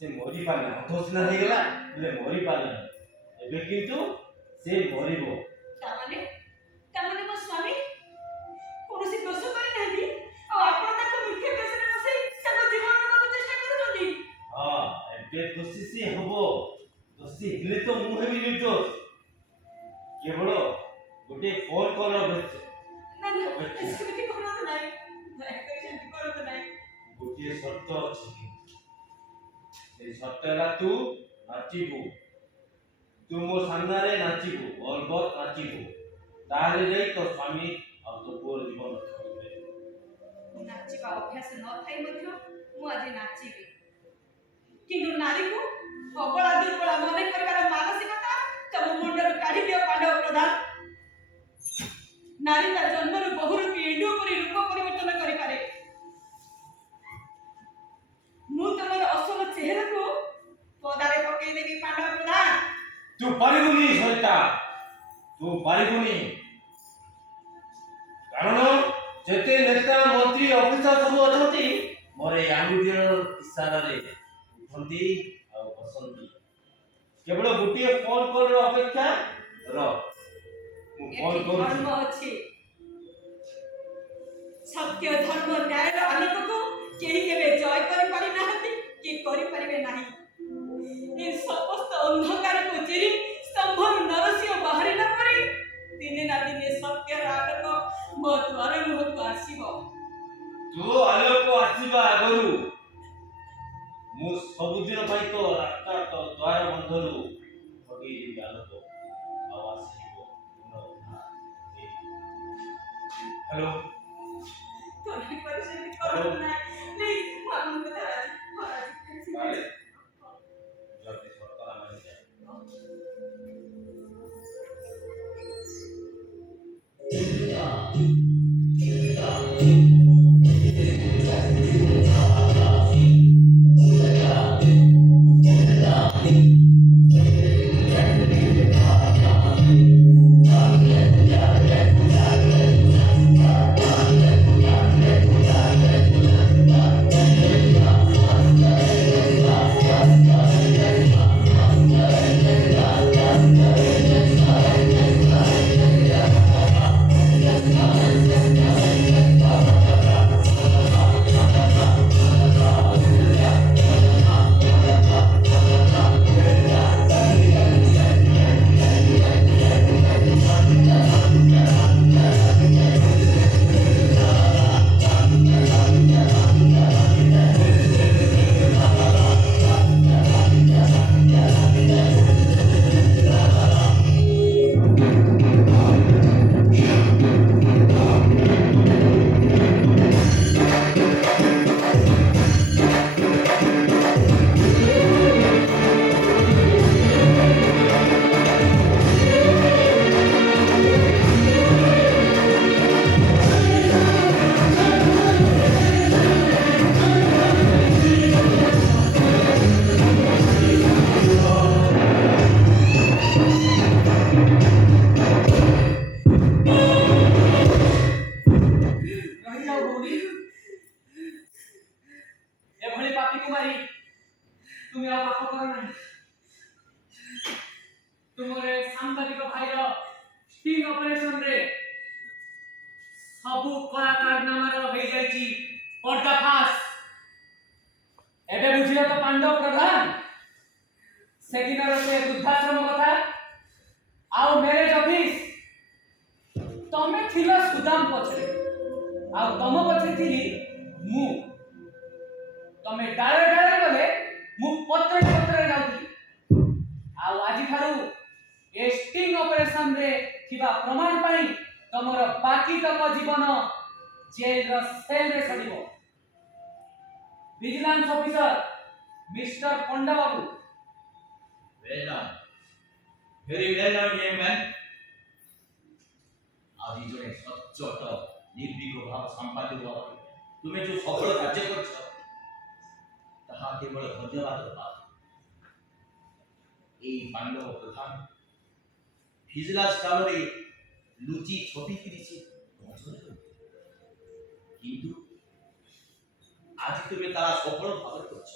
ସେ ମରିପାରିଲା ଅଧସିନା ହେଇଗଲା ହେଲେ ମରିପାରିଲା ଏବେ କିନ୍ତୁ ସେ ମରିବ ତାମାନେ ମୋ ସ୍ୱାମୀ କୌଣସି ଦୋଷ କରିନାହାନ୍ତି ଆଉ ଆପଣ ତାକୁ ମିଥ୍ୟା ବେଶରେ ବସେଇ ତାଙ୍କ ଜୀବନ ନେବାକୁ ଚେଷ୍ଟା କରୁଛନ୍ତି ହଁ ଏବେ ଦୋଷୀ ସିଏ ହବ ଦୋଷୀ ହେଲେ ତ ମୁଁ ହେବି ନିର୍ଦ୍ଦୋଷ କେବଳ ଗୋଟେ ଫୋନ କଲ୍ ଅପେକ୍ଷା ନା ନା ସେମିତି କରନ୍ତୁ ନାହିଁ ଦୟାକରି ସେମିତି କରନ୍ତୁ ନାହିଁ ଗୋଟିଏ ସର୍ତ୍ତ ଅଛି ସେଇ ସର୍ତ୍ତ ହେଲା ତୁ ନାଚିବୁ ତୁ ମୋ ସାମ୍ନାରେ ନାଚିବୁ ଅଲବତ ନାଚିବୁ ତାହେଲେ ଯାଇ ତୋ ସ୍ୱାମୀ ଆଉ ତୋ ପୁଅର ଜୀବନ ରକ୍ଷା କରିପାରିବ ନାଚିବା ଅଭ୍ୟାସ ନଥାଇ ମଧ୍ୟ ମୁଁ ଆଜି ନାଚିବି କିନ୍ତୁ ନାରୀକୁ ଅବଳା ଦୁର୍ବଳା ମନେ କରିବାର ମାନସିକତା ତମ ମୁଣ୍ଡରୁ କାଢି ଦିଅ ପାଣ୍ଡବ ପ୍ରଧାନ ନାରୀ ତା ଜନ୍ମରୁ ବହୁରୂପୀ ଏଣ୍ଡୁ ପରି ରୂପ ପରିବର୍ତ୍ତନ କରିପାରେ ମୁଁ ତମର ଅସଲ ଚେହେରାକୁ ପଦାରେ ପକେଇଦେବି ପାଣ୍ଡବ ପ୍ରଧାନ ତୁ ପାରିବୁନି ସରିତା ତୁ ପାରିବୁନି କାରଣ ଯେତେ ନେତା ମନ୍ତ୍ରୀ ଅଫିସର ସବୁ ଅଛନ୍ତି ମୋର ଏଇ ଆଙ୍ଗୁଠିର ଇଶାରାରେ ଉଠନ୍ତି ଆଉ ବସନ୍ତି କେବଳ ଗୋଟିଏ ଫୋନ କଲ୍ର ଅପେକ୍ଷା ରହ ମୁଁ ଫୋନ ଏଠି କରୁଛି ଧର୍ମ ଅଛି ସତ୍ୟ ଧର୍ମ ନ୍ୟାୟର ଆଲୋକକୁ କେହି କେବେ ଜୟ କରିପାରି ନାହାନ୍ତି କି କରିପାରିବେ ନାହିଁ ଏ ସମସ୍ତ ଅନ୍ଧକାରକୁ ଚିରି ସ୍ତମ୍ଭରୁ ନରସିଂହ ବାହାରିଲା ପରେ ଦିନେ ନା ଦିନେ ସତ୍ୟର ଆଲୋକ ମୋ ଦ୍ୱାର ମୁହଁକୁ ଆସିବ ତୋ ଆଲୋକ ଆସିବା ଆଗରୁ ମୁଁ ସବୁଦିନ ପାଇଁ ତୋ ରାସ୍ତା ତୋ ଦ୍ୱାର ବନ୍ଧରୁ ଭଗେଇଦେବି ଆଲୋକ ଆଉ ଆସିଯିବ ହ୍ୟାଲୋ ଦୟାକରି ସେମିତି କରନ୍ତୁ ନାହିଁ ପ୍ଲିଜ୍ ମୁଁ ଆପଣଙ୍କ କଥା ରାଜି ବାଳେ ଜଲ୍ଦି ସର୍ତ୍ତରା ମାରିଯାଏ কুমারী তুমি আর পাপ কর নাই ତୁମର ସାମ୍ବାଦିକ ଭାଇର ଷ୍ଟିଙ୍ଗ ଅପରେସନରେ ସବୁ କଳା କାରନାମାର ହେଇଯାଇଛି ପର୍ଦ୍ଦାଫାଶ। ଏବେ ବୁଝିଲ ତ ପାଣ୍ଡବ ପ୍ରଧାନ ସେଦିନର ସେ ବୃଦ୍ଧାଶ୍ରମ କଥା ଆଉ ମ୍ୟାରେଜ ଅଫିସ। ତମେ ଥିଲ ସୁଦାମ ପଛରେ ଆଉ ତମ ପଛରେ ଥିଲି ମୁଁ। ତମେ ଡାଳେ ଡାଳେ ଗଲେ ମୁଁ ପତ୍ରରେ ପତ୍ରରେ ଯାଉଥିଲି। ଆଉ ଆଜିଠାରୁ ଏ ଷ୍ଟିଙ୍ଗ ଅପରେସନରେ ଥିବା ପ୍ରମାଣ ପାଇଁ ତମର ବାକି ତକ ଜୀବନ ଜେଲର ସେଲରେ ସରିବ। ଭିଜିଲାନ୍ସ ଅଫିସର ମିଷ୍ଟର ପଣ୍ଡା ବାବୁ। Well done. Very well done, young man. ଆଜି ଜଣେ ସଚ୍ଚୋଟ ନିର୍ଭୀକ ଭାବ ସମ୍ପାଦକ ଭାବରେ ତୁମେ ଯେଉଁ ସଫଳ କାର୍ଯ୍ୟ କରିଛ ତାହା କେବଳ ଧନ୍ୟବାଦ ପାଅ। এই ପାଣ୍ଡବ ପ୍ରଧାନ ଭିଜିଲାନ୍ସ କାମରେ ଲୁଚି ଛପିକିରି ସେ ପହଞ୍ଚୁଥିଲେ। କିନ୍ତୁ ଆଜି ତୁମେ ତାହା ସଫଳ ଭାବରେ କରିଛ।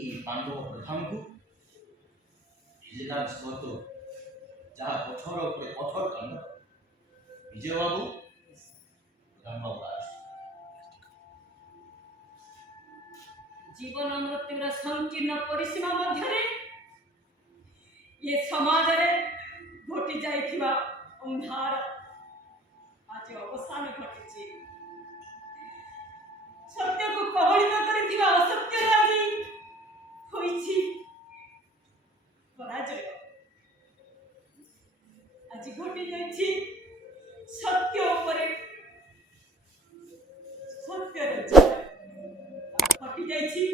এই ପାଣ୍ଡବ ପ୍ରଧାନକୁ ଭିଜିଲାନ୍ସ ସହିତ ଯାହା କଠୋର ଉପରେ କଠୋର କାଣ୍ଡ ବିଜୟ ବାବୁ ପ୍ରଧାନ ବାବୁ ଜୀବନ ମୃତ୍ୟୁର ସଂକୀର୍ଣ୍ଣ ପରିସୀମା ମଧ୍ୟରେ ଏ ସମାଜରେ ଘଟି ଯାଇଥିବା ଅନ୍ଧାର ଆଜି ଅବସାନ ଘଟିଛି। ସତ୍ୟକୁ କବଳିତ କରିଥିବା ଅସତ୍ୟରେ ଆଜି ହୋଇଛି ପରାଜୟ। ଆଜି ଘଟି ଯାଇଛି ସତ୍ୟ ଉପରେ ସତ୍ୟର ଜୟ। ଘଟି ଯାଇଛି